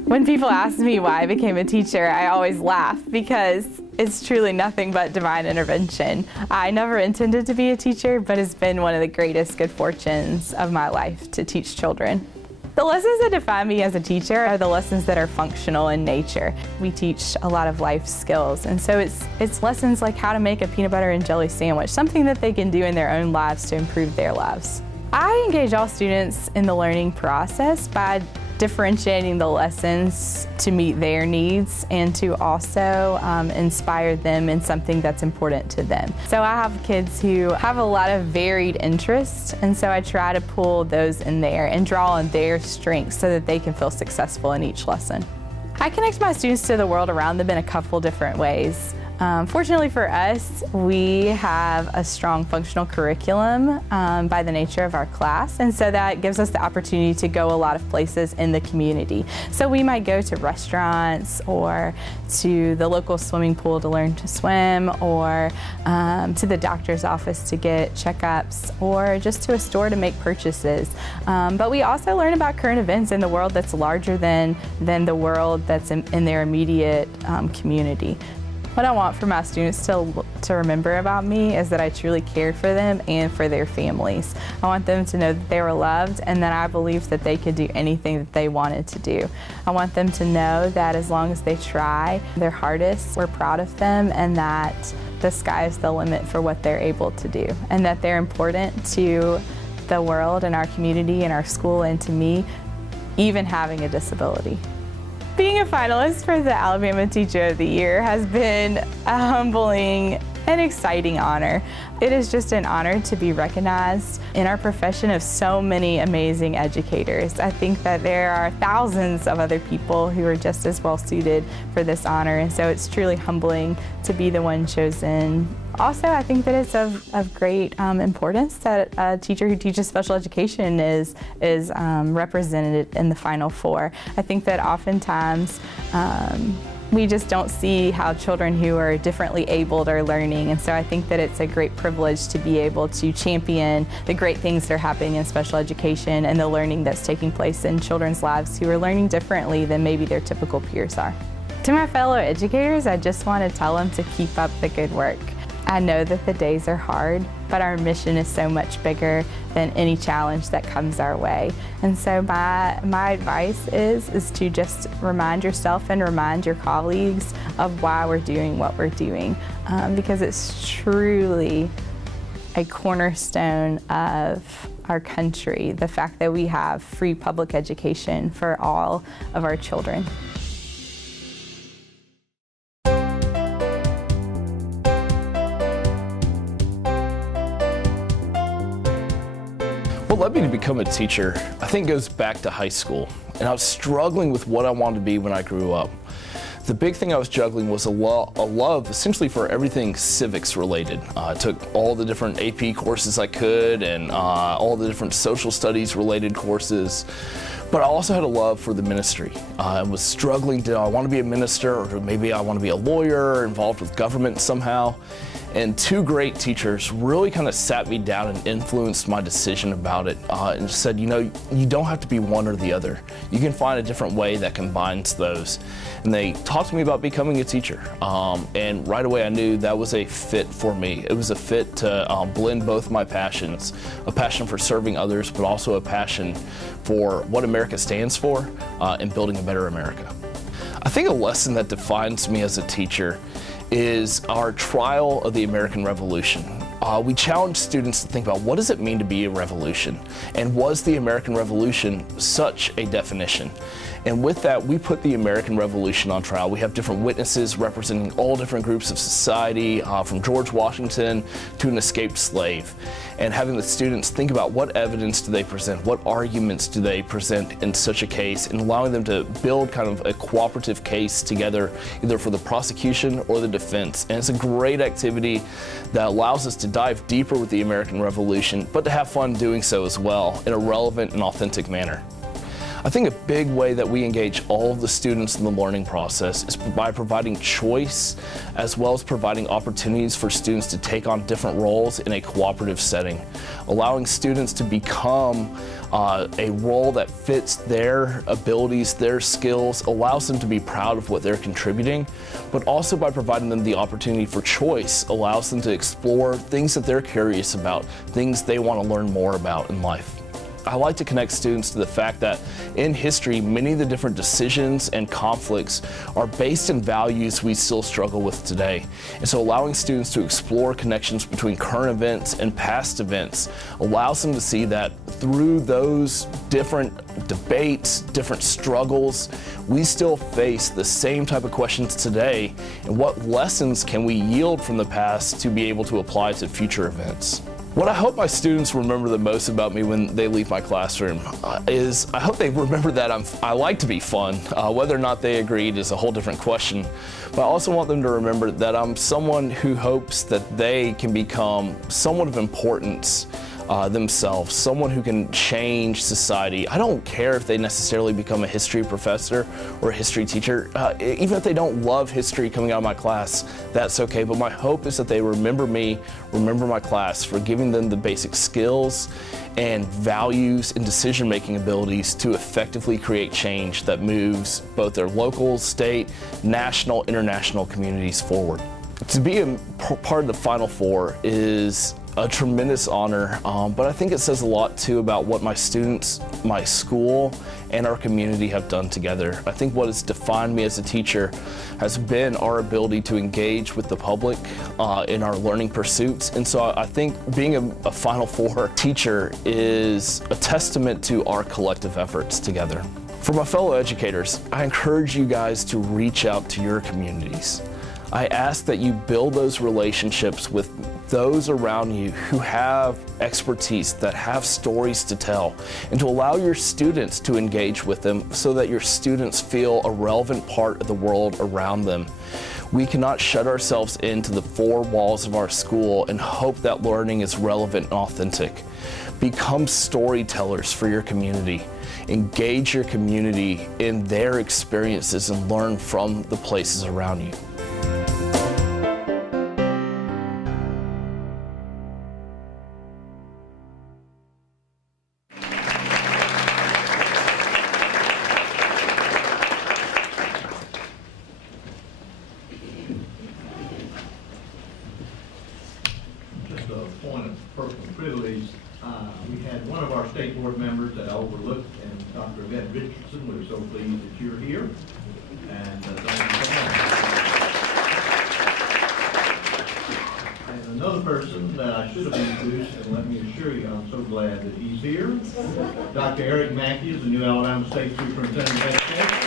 When people ask me why I became a teacher, I always laugh because it's truly nothing but divine intervention. I never intended to be a teacher, but it's been one of the greatest good fortunes of my life to teach children. The lessons that define me as a teacher are the lessons that are functional in nature. We teach a lot of life skills, and so it's lessons like how to make a peanut butter and jelly sandwich, something that they can do in their own lives to improve their lives. I engage all students in the learning process by differentiating the lessons to meet their needs and to also inspire them in something that's important to them. So I have kids who have a lot of varied interests, and so I try to pull those in there and draw on their strengths so that they can feel successful in each lesson. I connect my students to the world around them in a couple different ways. Fortunately for us, we have a strong functional curriculum by the nature of our class, and so that gives us the opportunity to go a lot of places in the community. So we might go to restaurants or to the local swimming pool to learn to swim, or to the doctor's office to get checkups, or just to a store to make purchases. But we also learn about current events in the world that's larger than the world that's in their immediate community. What I want for my students to remember about me is that I truly cared for them and for their families. I want them to know that they were loved and that I believed that they could do anything that they wanted to do. I want them to know that as long as they try their hardest, we're proud of them, and that the sky is the limit for what they're able to do, and that they're important to the world and our community and our school and to me, even having a disability. Being a finalist for the Alabama Teacher of the Year has been a humbling and exciting honor. It is just an honor to be recognized in our profession of so many amazing educators. I think that there are thousands of other people who are just as well suited for this honor, and so it's truly humbling to be the one chosen. Also, I think that it's of great importance that a teacher who teaches special education is represented in the Final Four. I think that oftentimes we just don't see how children who are differently abled are learning, and so I think that it's a great privilege to be able to champion the great things that are happening in special education and the learning that's taking place in children's lives who are learning differently than maybe their typical peers are. To my fellow educators, I just want to tell them to keep up the good work. I know that the days are hard, but our mission is so much bigger than any challenge that comes our way. And so my advice is to just remind yourself and remind your colleagues of why we're doing what we're doing, because it's truly a cornerstone of our country, the fact that we have free public education for all of our children. What led me to become a teacher, I think, goes back to high school. And I was struggling with what I wanted to be when I grew up. The big thing I was juggling was a love essentially for everything civics related. I took all the different AP courses I could and all the different social studies related courses. But I also had a love for the ministry. I was struggling, do I want to be a minister, or maybe I want to be a lawyer involved with government somehow? And two great teachers really kind of sat me down and influenced my decision about it and said, you know, you don't have to be one or the other. You can find a different way that combines those. And they talked to me about becoming a teacher. And right away I knew that was a fit for me. It was a fit to blend both my passions, a passion for serving others, but also a passion for what America stands for and building a better America. I think a lesson that defines me as a teacher is our trial of the American Revolution. We challenge students to think about what does it mean to be a revolution, and was the American Revolution such a definition? And with that, we put the American Revolution on trial. We have different witnesses representing all different groups of society, from George Washington to an escaped slave. And having the students think about what evidence do they present, what arguments do they present in such a case, and allowing them to build kind of a cooperative case together, either for the prosecution or the defense. And it's a great activity that allows us to dive deeper with the American Revolution, but to have fun doing so as well in a relevant and authentic manner. I think a big way that we engage all of the students in the learning process is by providing choice, as well as providing opportunities for students to take on different roles in a cooperative setting, allowing students to become a role that fits their abilities, their skills, allows them to be proud of what they're contributing, but also by providing them the opportunity for choice, allows them to explore things that they're curious about, things they want to learn more about in life. I like to connect students to the fact that in history, many of the different decisions and conflicts are based in values we still struggle with today. And so allowing students to explore connections between current events and past events allows them to see that through those different debates, different struggles, we still face the same type of questions today, and what lessons can we yield from the past to be able to apply to future events. What I hope my students remember the most about me when they leave my classroom is I hope they remember that I like to be fun. Whether or not they agreed is a whole different question. But I also want them to remember that I'm someone who hopes that they can become someone of importance themselves, someone who can change society. I don't care if they necessarily become a history professor or a history teacher. Even if they don't love history coming out of my class, that's okay. But my hope is that they remember me, remember my class for giving them the basic skills and values and decision-making abilities to effectively create change that moves both their local, state, national, international communities forward. To be a part of the Final Four is a tremendous honor, but I think it says a lot too about what my students, my school, and our community have done together. I think what has defined me as a teacher has been our ability to engage with the public in our learning pursuits. And so I think being a Final Four teacher is a testament to our collective efforts together. For my fellow educators, I encourage you guys to reach out to your communities. I ask that you build those relationships with those around you who have expertise, that have stories to tell, and to allow your students to engage with them so that your students feel a relevant part of the world around them. We cannot shut ourselves into the four walls of our school and hope that learning is relevant and authentic. Become storytellers for your community. Engage your community in their experiences and learn from the places around you. Board members that I overlooked, and Dr. Yvette Richardson, we're so pleased that you're here. And thank you so much. And another person that I should have introduced, and let me assure you, I'm so glad that he's here. Dr. Eric Matthews, the new Alabama State Superintendent of Education.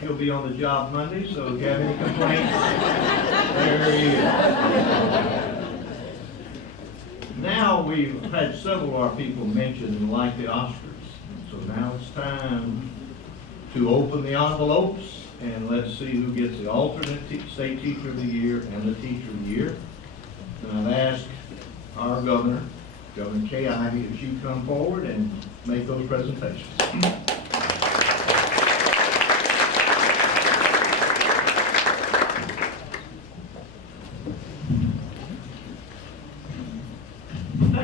He'll be on the job Monday, so if you have any complaints, there he is. Now we've had several of our people mention like the Oscars. So now it's time to open the envelopes and let's see who gets the alternate state teacher of the year and the teacher of the year. And I've asked our governor, Governor Kay Ivey, if you come forward and make those presentations.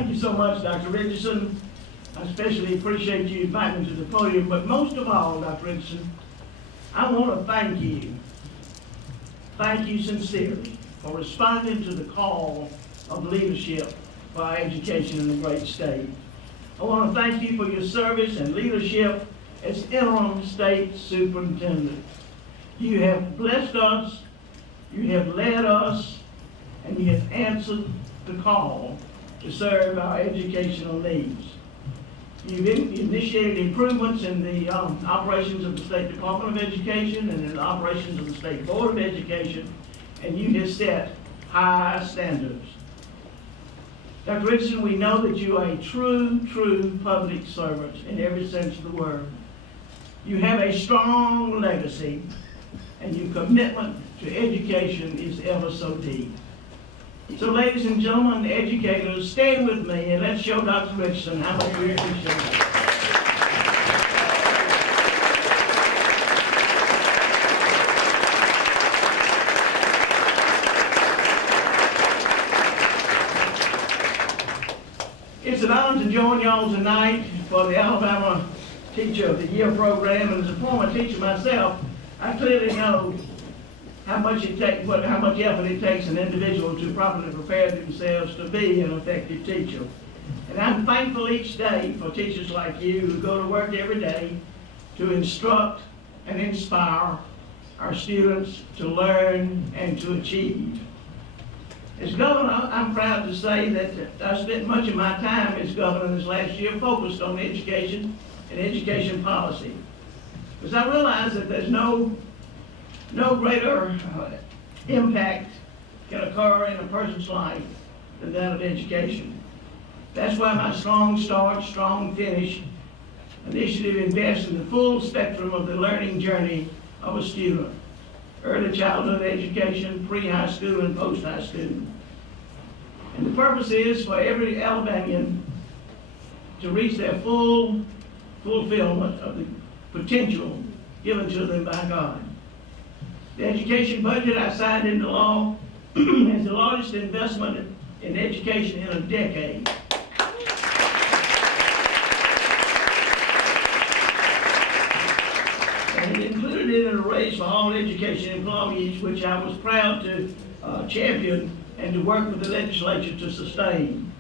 Thank you so much, Dr. Richardson. I especially appreciate you inviting me to the podium, but most of all, Dr. Richardson, I want to thank you sincerely for responding to the call of leadership for our education in the great state. I want to thank you for your service and leadership as interim state superintendent. You have blessed us, you have led us, and you have answered the call to serve our educational needs. You've initiated improvements in the operations of the State Department of Education and in the operations of the State Board of Education, and you have set high standards. Dr. Richardson, we know that you are a true public servant in every sense of the word. You have a strong legacy, and your commitment to education is ever so deep. So ladies and gentlemen, educators, stand with me and let's show Dr. Richardson how much we appreciate it. It's an honor to join y'all tonight for the Alabama Teacher of the Year program, and as a former teacher myself, I clearly know how much effort it takes an individual to properly prepare themselves to be an effective teacher. And I'm thankful each day for teachers like you who go to work every day to instruct and inspire our students to learn and to achieve. As governor, I'm proud to say that I spent much of my time as governor this last year focused on education and education policy. Because I realize that there's no greater impact can occur in a person's life than that of education. That's why my Strong Start, Strong Finish initiative invests in the full spectrum of the learning journey of a student. Early childhood education, pre-high school, and post-high school. And the purpose is for every Alabamian to reach their full fulfillment of the potential given to them by God. The education budget I signed into law is the largest investment in education in a decade. And it included it in a race for all education employees, which I was proud to champion and to work with the legislature to sustain.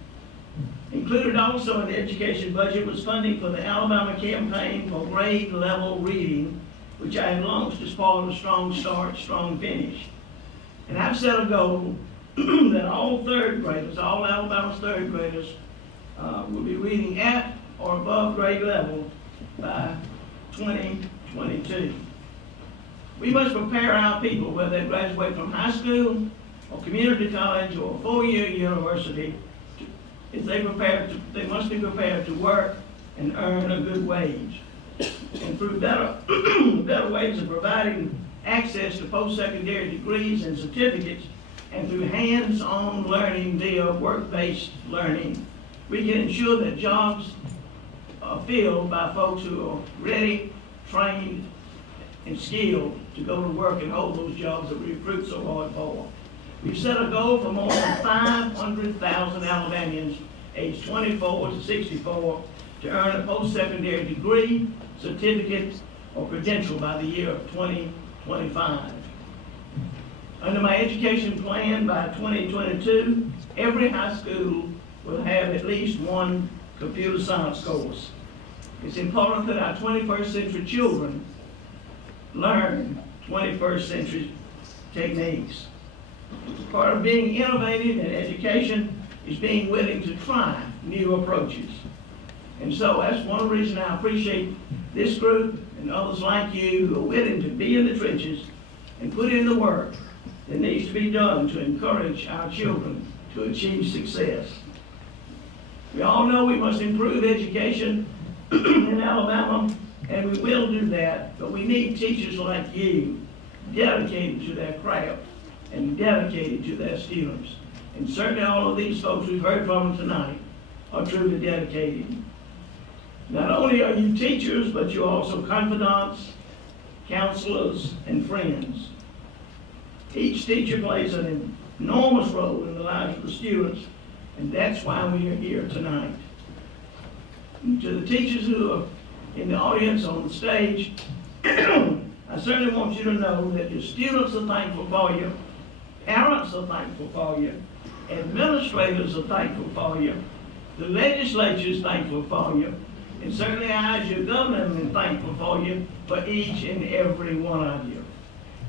Included also in the education budget was funding for the Alabama campaign for grade level reading, which I had launched as part of Strong Start, Strong Finish. And I've set a goal that all third graders, all Alabama's third graders, will be reading at or above grade level by 2022. We must prepare our people, whether they graduate from high school or community college or a four-year university, they must be prepared to work and earn a good wage. And through better ways of providing access to post-secondary degrees and certificates, and through hands-on learning via work-based learning, we can ensure that jobs are filled by folks who are ready, trained, and skilled to go to work and hold those jobs that we recruit so hard for. We've set a goal for more than 500,000 Alabamians aged 24 to 64 to earn a post-secondary degree, certificate, or credential by the year of 2025. Under my education plan by 2022, every high school will have at least one computer science course. It's important that our 21st century children learn 21st century techniques. Part of being innovative in education is being willing to try new approaches. And so that's one reason I appreciate this group and others like you who are willing to be in the trenches and put in the work that needs to be done to encourage our children to achieve success. We all know we must improve education in Alabama, and we will do that, but we need teachers like you dedicated to their craft and dedicated to their students. And certainly all of these folks we've heard from tonight are truly dedicated. Not only are you teachers, but you're also confidants, counselors, and friends. Each teacher plays an enormous role in the lives of the students, And that's why we are here tonight. And to the teachers who are in the audience on the stage, I certainly want you to know that your students are thankful for you, parents are thankful for you, administrators are thankful for you, the legislature is thankful for you, and certainly I, as your governor, am thankful for you, for each and every one of you.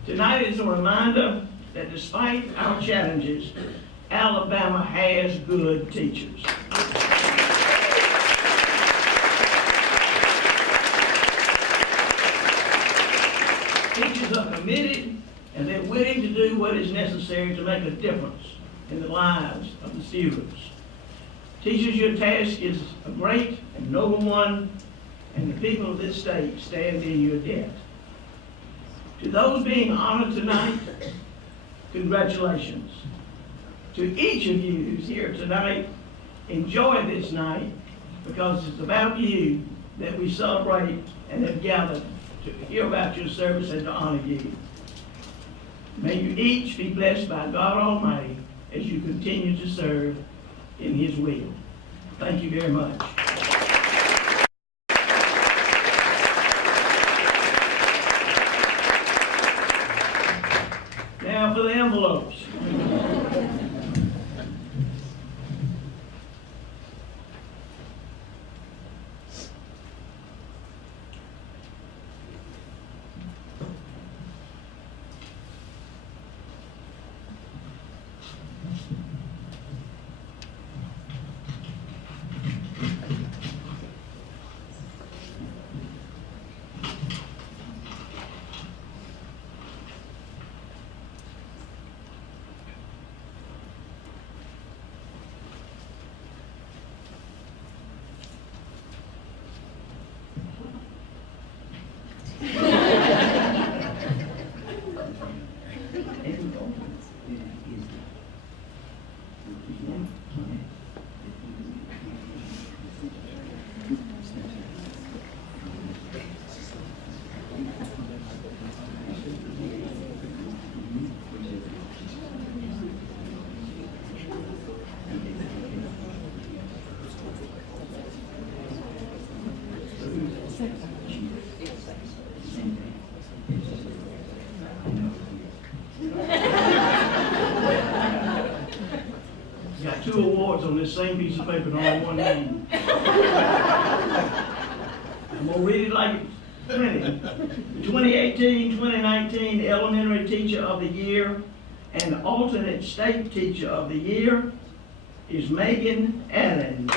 Tonight is a reminder that despite our challenges, Alabama has good teachers. Teachers are committed and they're willing to do what is necessary to make a difference in the lives of the students. Teachers, your task is a great and noble one, and the people of this state stand in your debt. To those being honored tonight, congratulations. To each of you who's here tonight, enjoy this night, because it's about you that we celebrate and have gathered to hear about your service and to honor you. May you each be blessed by God Almighty as you continue to serve in His will. Thank you very much. Now for the envelopes. Got 2 awards on this same piece of paper, all one name. I'm gonna read it like it's printed. The 2018-2019 Elementary Teacher of the Year and Alternate State Teacher of the Year is Megan Allen.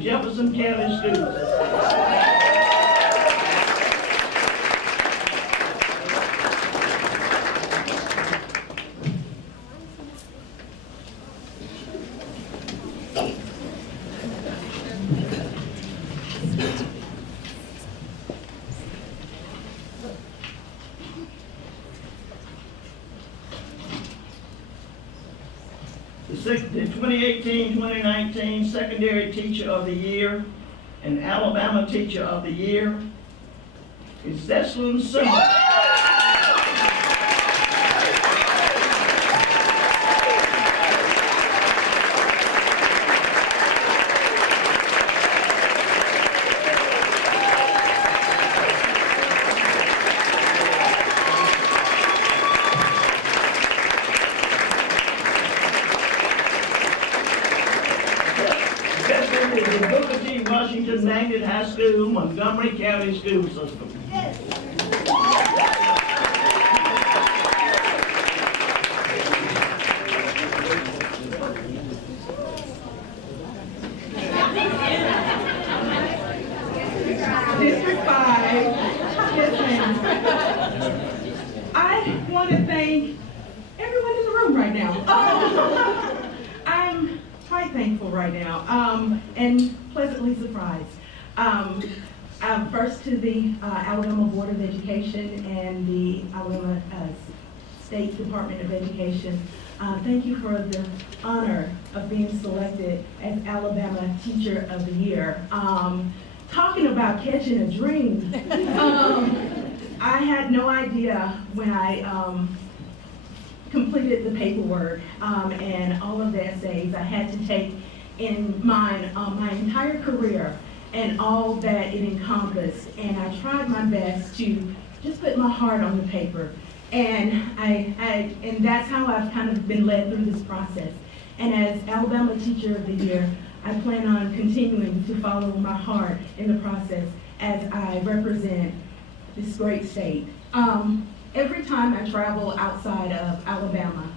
Jefferson County students. The 2018-2019 Secondary Teacher of the Year and Alabama Teacher of the Year is Zeslyn Simmons. Magnet High School, Montgomery County School System. District 5. Yes, ma'am. I want to thank everyone in the room right now. I'm quite thankful right now, and pleasantly surprised. First to the Alabama Board of Education and the Alabama State Department of Education. Thank you for the honor of being selected as Alabama Teacher of the Year. Talking about catching a dream, I had no idea when I completed the paperwork and all of the essays I had to take in mind my entire career and all that it encompassed. And I tried my best to just put my heart on the paper. And and that's how I've kind of been led through this process. And as Alabama Teacher of the Year, I plan on continuing to follow my heart in the process as I represent this great state. Every time I travel outside of Alabama,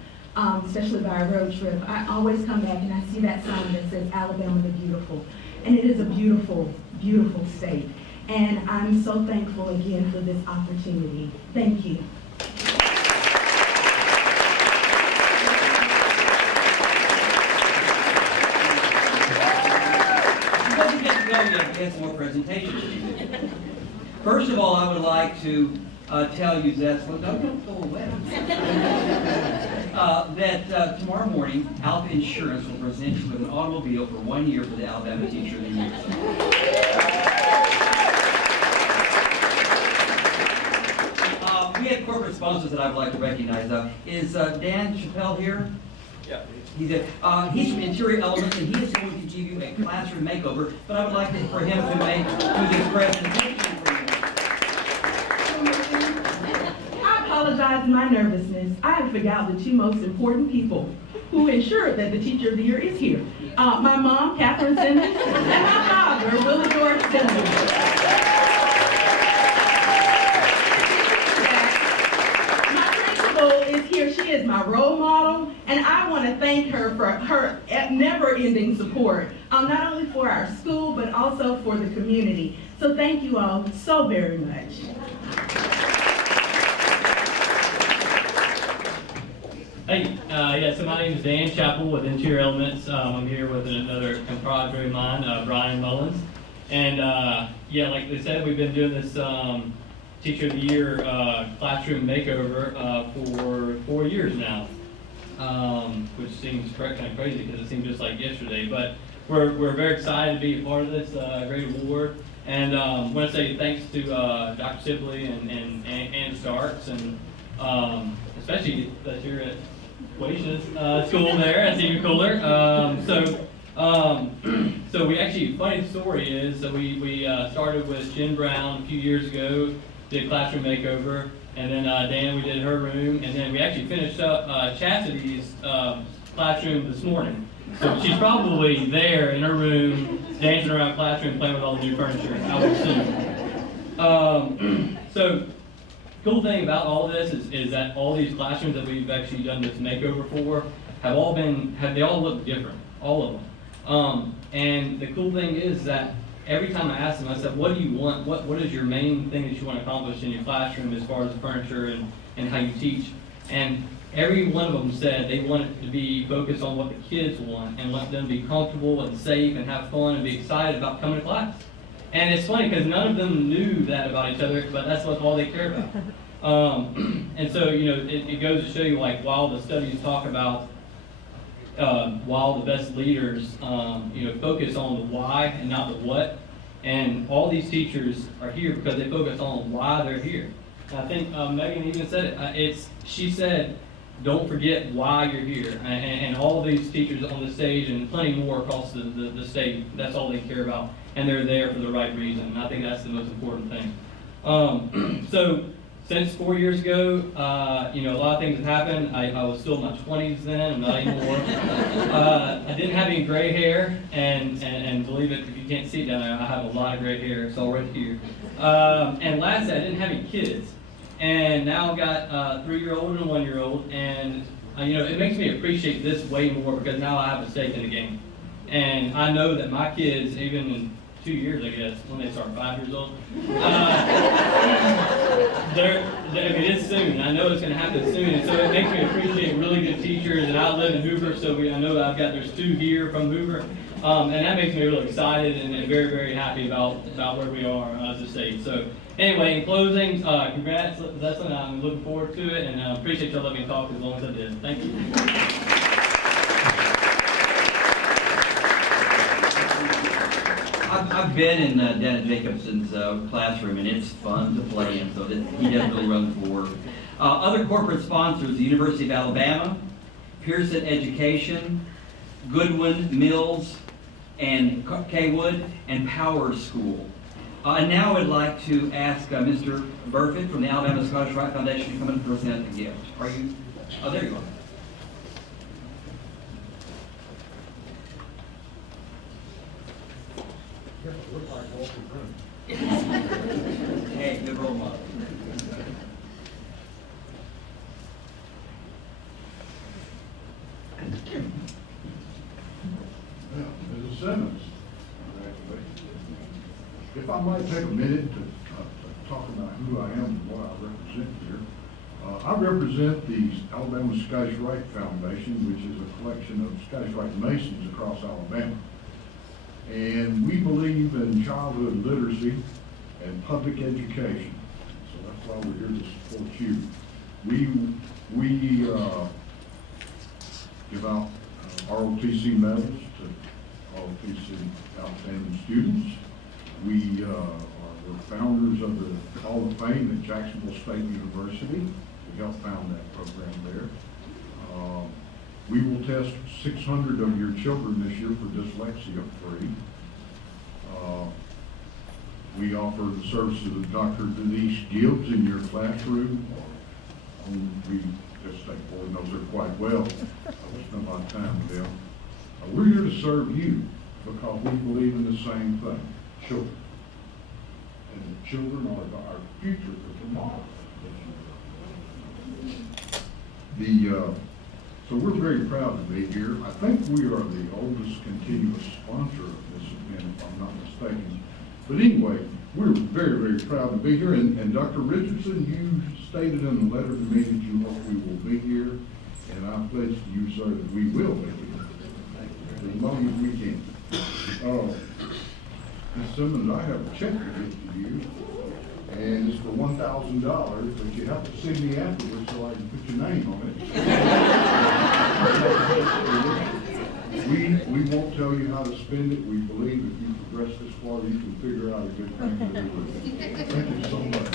especially by a road trip, I always come back and I see that sign that says Alabama the Beautiful. And it is a beautiful, beautiful state. And I'm so thankful again for this opportunity. Thank you. We have some more presentations to do. First of all, I would like to tell you that, well, don't go away. That tomorrow morning, Alpha Insurance will present you with an automobile for 1 year for the Alabama Teacher of the Year. We have corporate sponsors that I would like to recognize. Is Dan Chappelle here? Yeah. He's from Interior Elements, and he is going to give you a classroom makeover, but I would like for him to make his presentation for you. I apologize for my nervousness. I have forgotten the two most important people who ensured that the Teacher of the Year is here. My mom, Catherine Simmons, and my father, Willie George Simmons. Is here. She is my role model, and I want to thank her for her never-ending support, not only for our school, but also for the community. So thank you all so very much. Hey, so my name is Dan Chappell with Interior Elements. I'm here with another compadre of mine, Brian Mullins. And like they said, we've been doing this Teacher of the Year classroom makeover for 4 years now, which seems kind of crazy because it seems just like yesterday. But we're very excited to be a part of this great award. And I want to say thanks to Dr. Sibley and Starks, and especially that you're at Wacia's school there. That's even cooler. So we actually, funny story is that we started with Jen Brown a few years ago, did classroom makeover, and then Dan, we did her room, and then we actually finished up Chastity's classroom this morning. So she's probably there in her room, dancing around classroom, playing with all the new furniture, I would assume. So, cool thing about all of this is that all these classrooms that we've actually done this makeover for they all look different, all of them. And the cool thing is that every time I asked them, I said, what do you want? What is your main thing that you want to accomplish in your classroom as far as the furniture and how you teach? And every one of them said they want it to be focused on what the kids want and let them be comfortable and safe and have fun and be excited about coming to class. And it's funny because none of them knew that about each other, but that's all they cared about. And so, it goes to show you, like, while the studies talk about while the best leaders, focus on the why and not the what. And all these teachers are here because they focus on why they're here. And I think Megan even said it. She said, don't forget why you're here. And all these teachers on the stage and plenty more across the state, that's all they care about. And they're there for the right reason. And I think that's the most important thing. So since 4 years ago, a lot of things have happened. I was still in my 20s then, I'm not anymore. I didn't have any gray hair, and believe it, if you can't see it down there, I have a lot of gray hair. It's all right here. And lastly, I didn't have any kids. And now I've got a 3-year-old and a 1-year-old, and it makes me appreciate this way more because now I have a stake in the game. And I know that my kids, even in 2 years, I guess, when they start 5 years old, it's soon. I know it's going to happen soon, and so it makes me appreciate really good teachers. And I live in Hoover, so I know that there's 2 here from Hoover, and that makes me really excited and very, very happy about where we are as a state. So, Anyway, in closing, congrats, Leslie. I'm looking forward to it, and I appreciate y'all letting me talk as long as I did. Thank you. I've been in Dennis Jacobson's classroom, and it's fun to play in, so he does really run the board. Other corporate sponsors, the University of Alabama, Pearson Education, Goodwin, Mills, and Kaywood, and Power School. And now I'd like to ask Mr. Burfitt from the Alabama Scottish Rite Foundation to come and present a gift. Are you? Oh, there you are. Hey, good role model. Mrs. Simmons, if I might take a minute to talk about who I am and what I represent here. I represent the Alabama Scottish Rite Foundation, which is a collection of Scottish Rite Masons across Alabama. And we believe in childhood literacy and public education. So that's why we're here to support you. We give out ROTC medals to ROTC outstanding students. We're founders of the Hall of Fame at Jacksonville State University. We helped found that program there. We will test 600 of your children this year for dyslexia free. We offer the services of Dr. Denise Gibbs in your classroom. We just think Boyd knows her quite well. I spend a lot of time with them. We're here to serve you because we believe in the same thing, children. And the children are our future for tomorrow. So we're very proud to be here. I think we are the oldest continuous sponsor of this event, if I'm not mistaken. But anyway, we're very, very proud to be here. And Dr. Richardson, you stated in the letter to me that you hope we will be here. And I pledge to you, sir, that we will be here as long as we can. Ms. Simmons, I have a check to give to you. And it's for $1,000, but you have to see me afterwards so I can put your name on it. We won't tell you how to spend it. We believe if you progress this far, you can figure out a good thing to do with it. Thank you so much.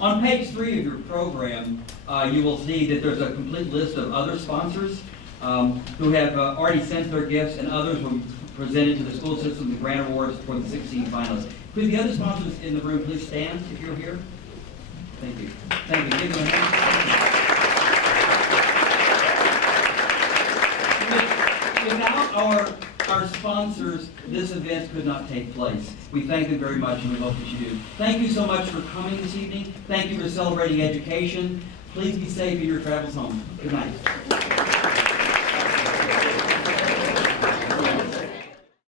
On page 3 of your program, you will see that there's a complete list of other sponsors who have already sent their gifts, and others will be presented to the school system the grant awards for the 16 finalists. Could the other sponsors in the room please stand if you're here? Thank you. Thank you. Give them a hand. Without our sponsors, this event could not take place. We thank them very much, and we hope that you do. Thank you so much for coming this evening. Thank you for celebrating education. Please be safe in your travels home. Good night.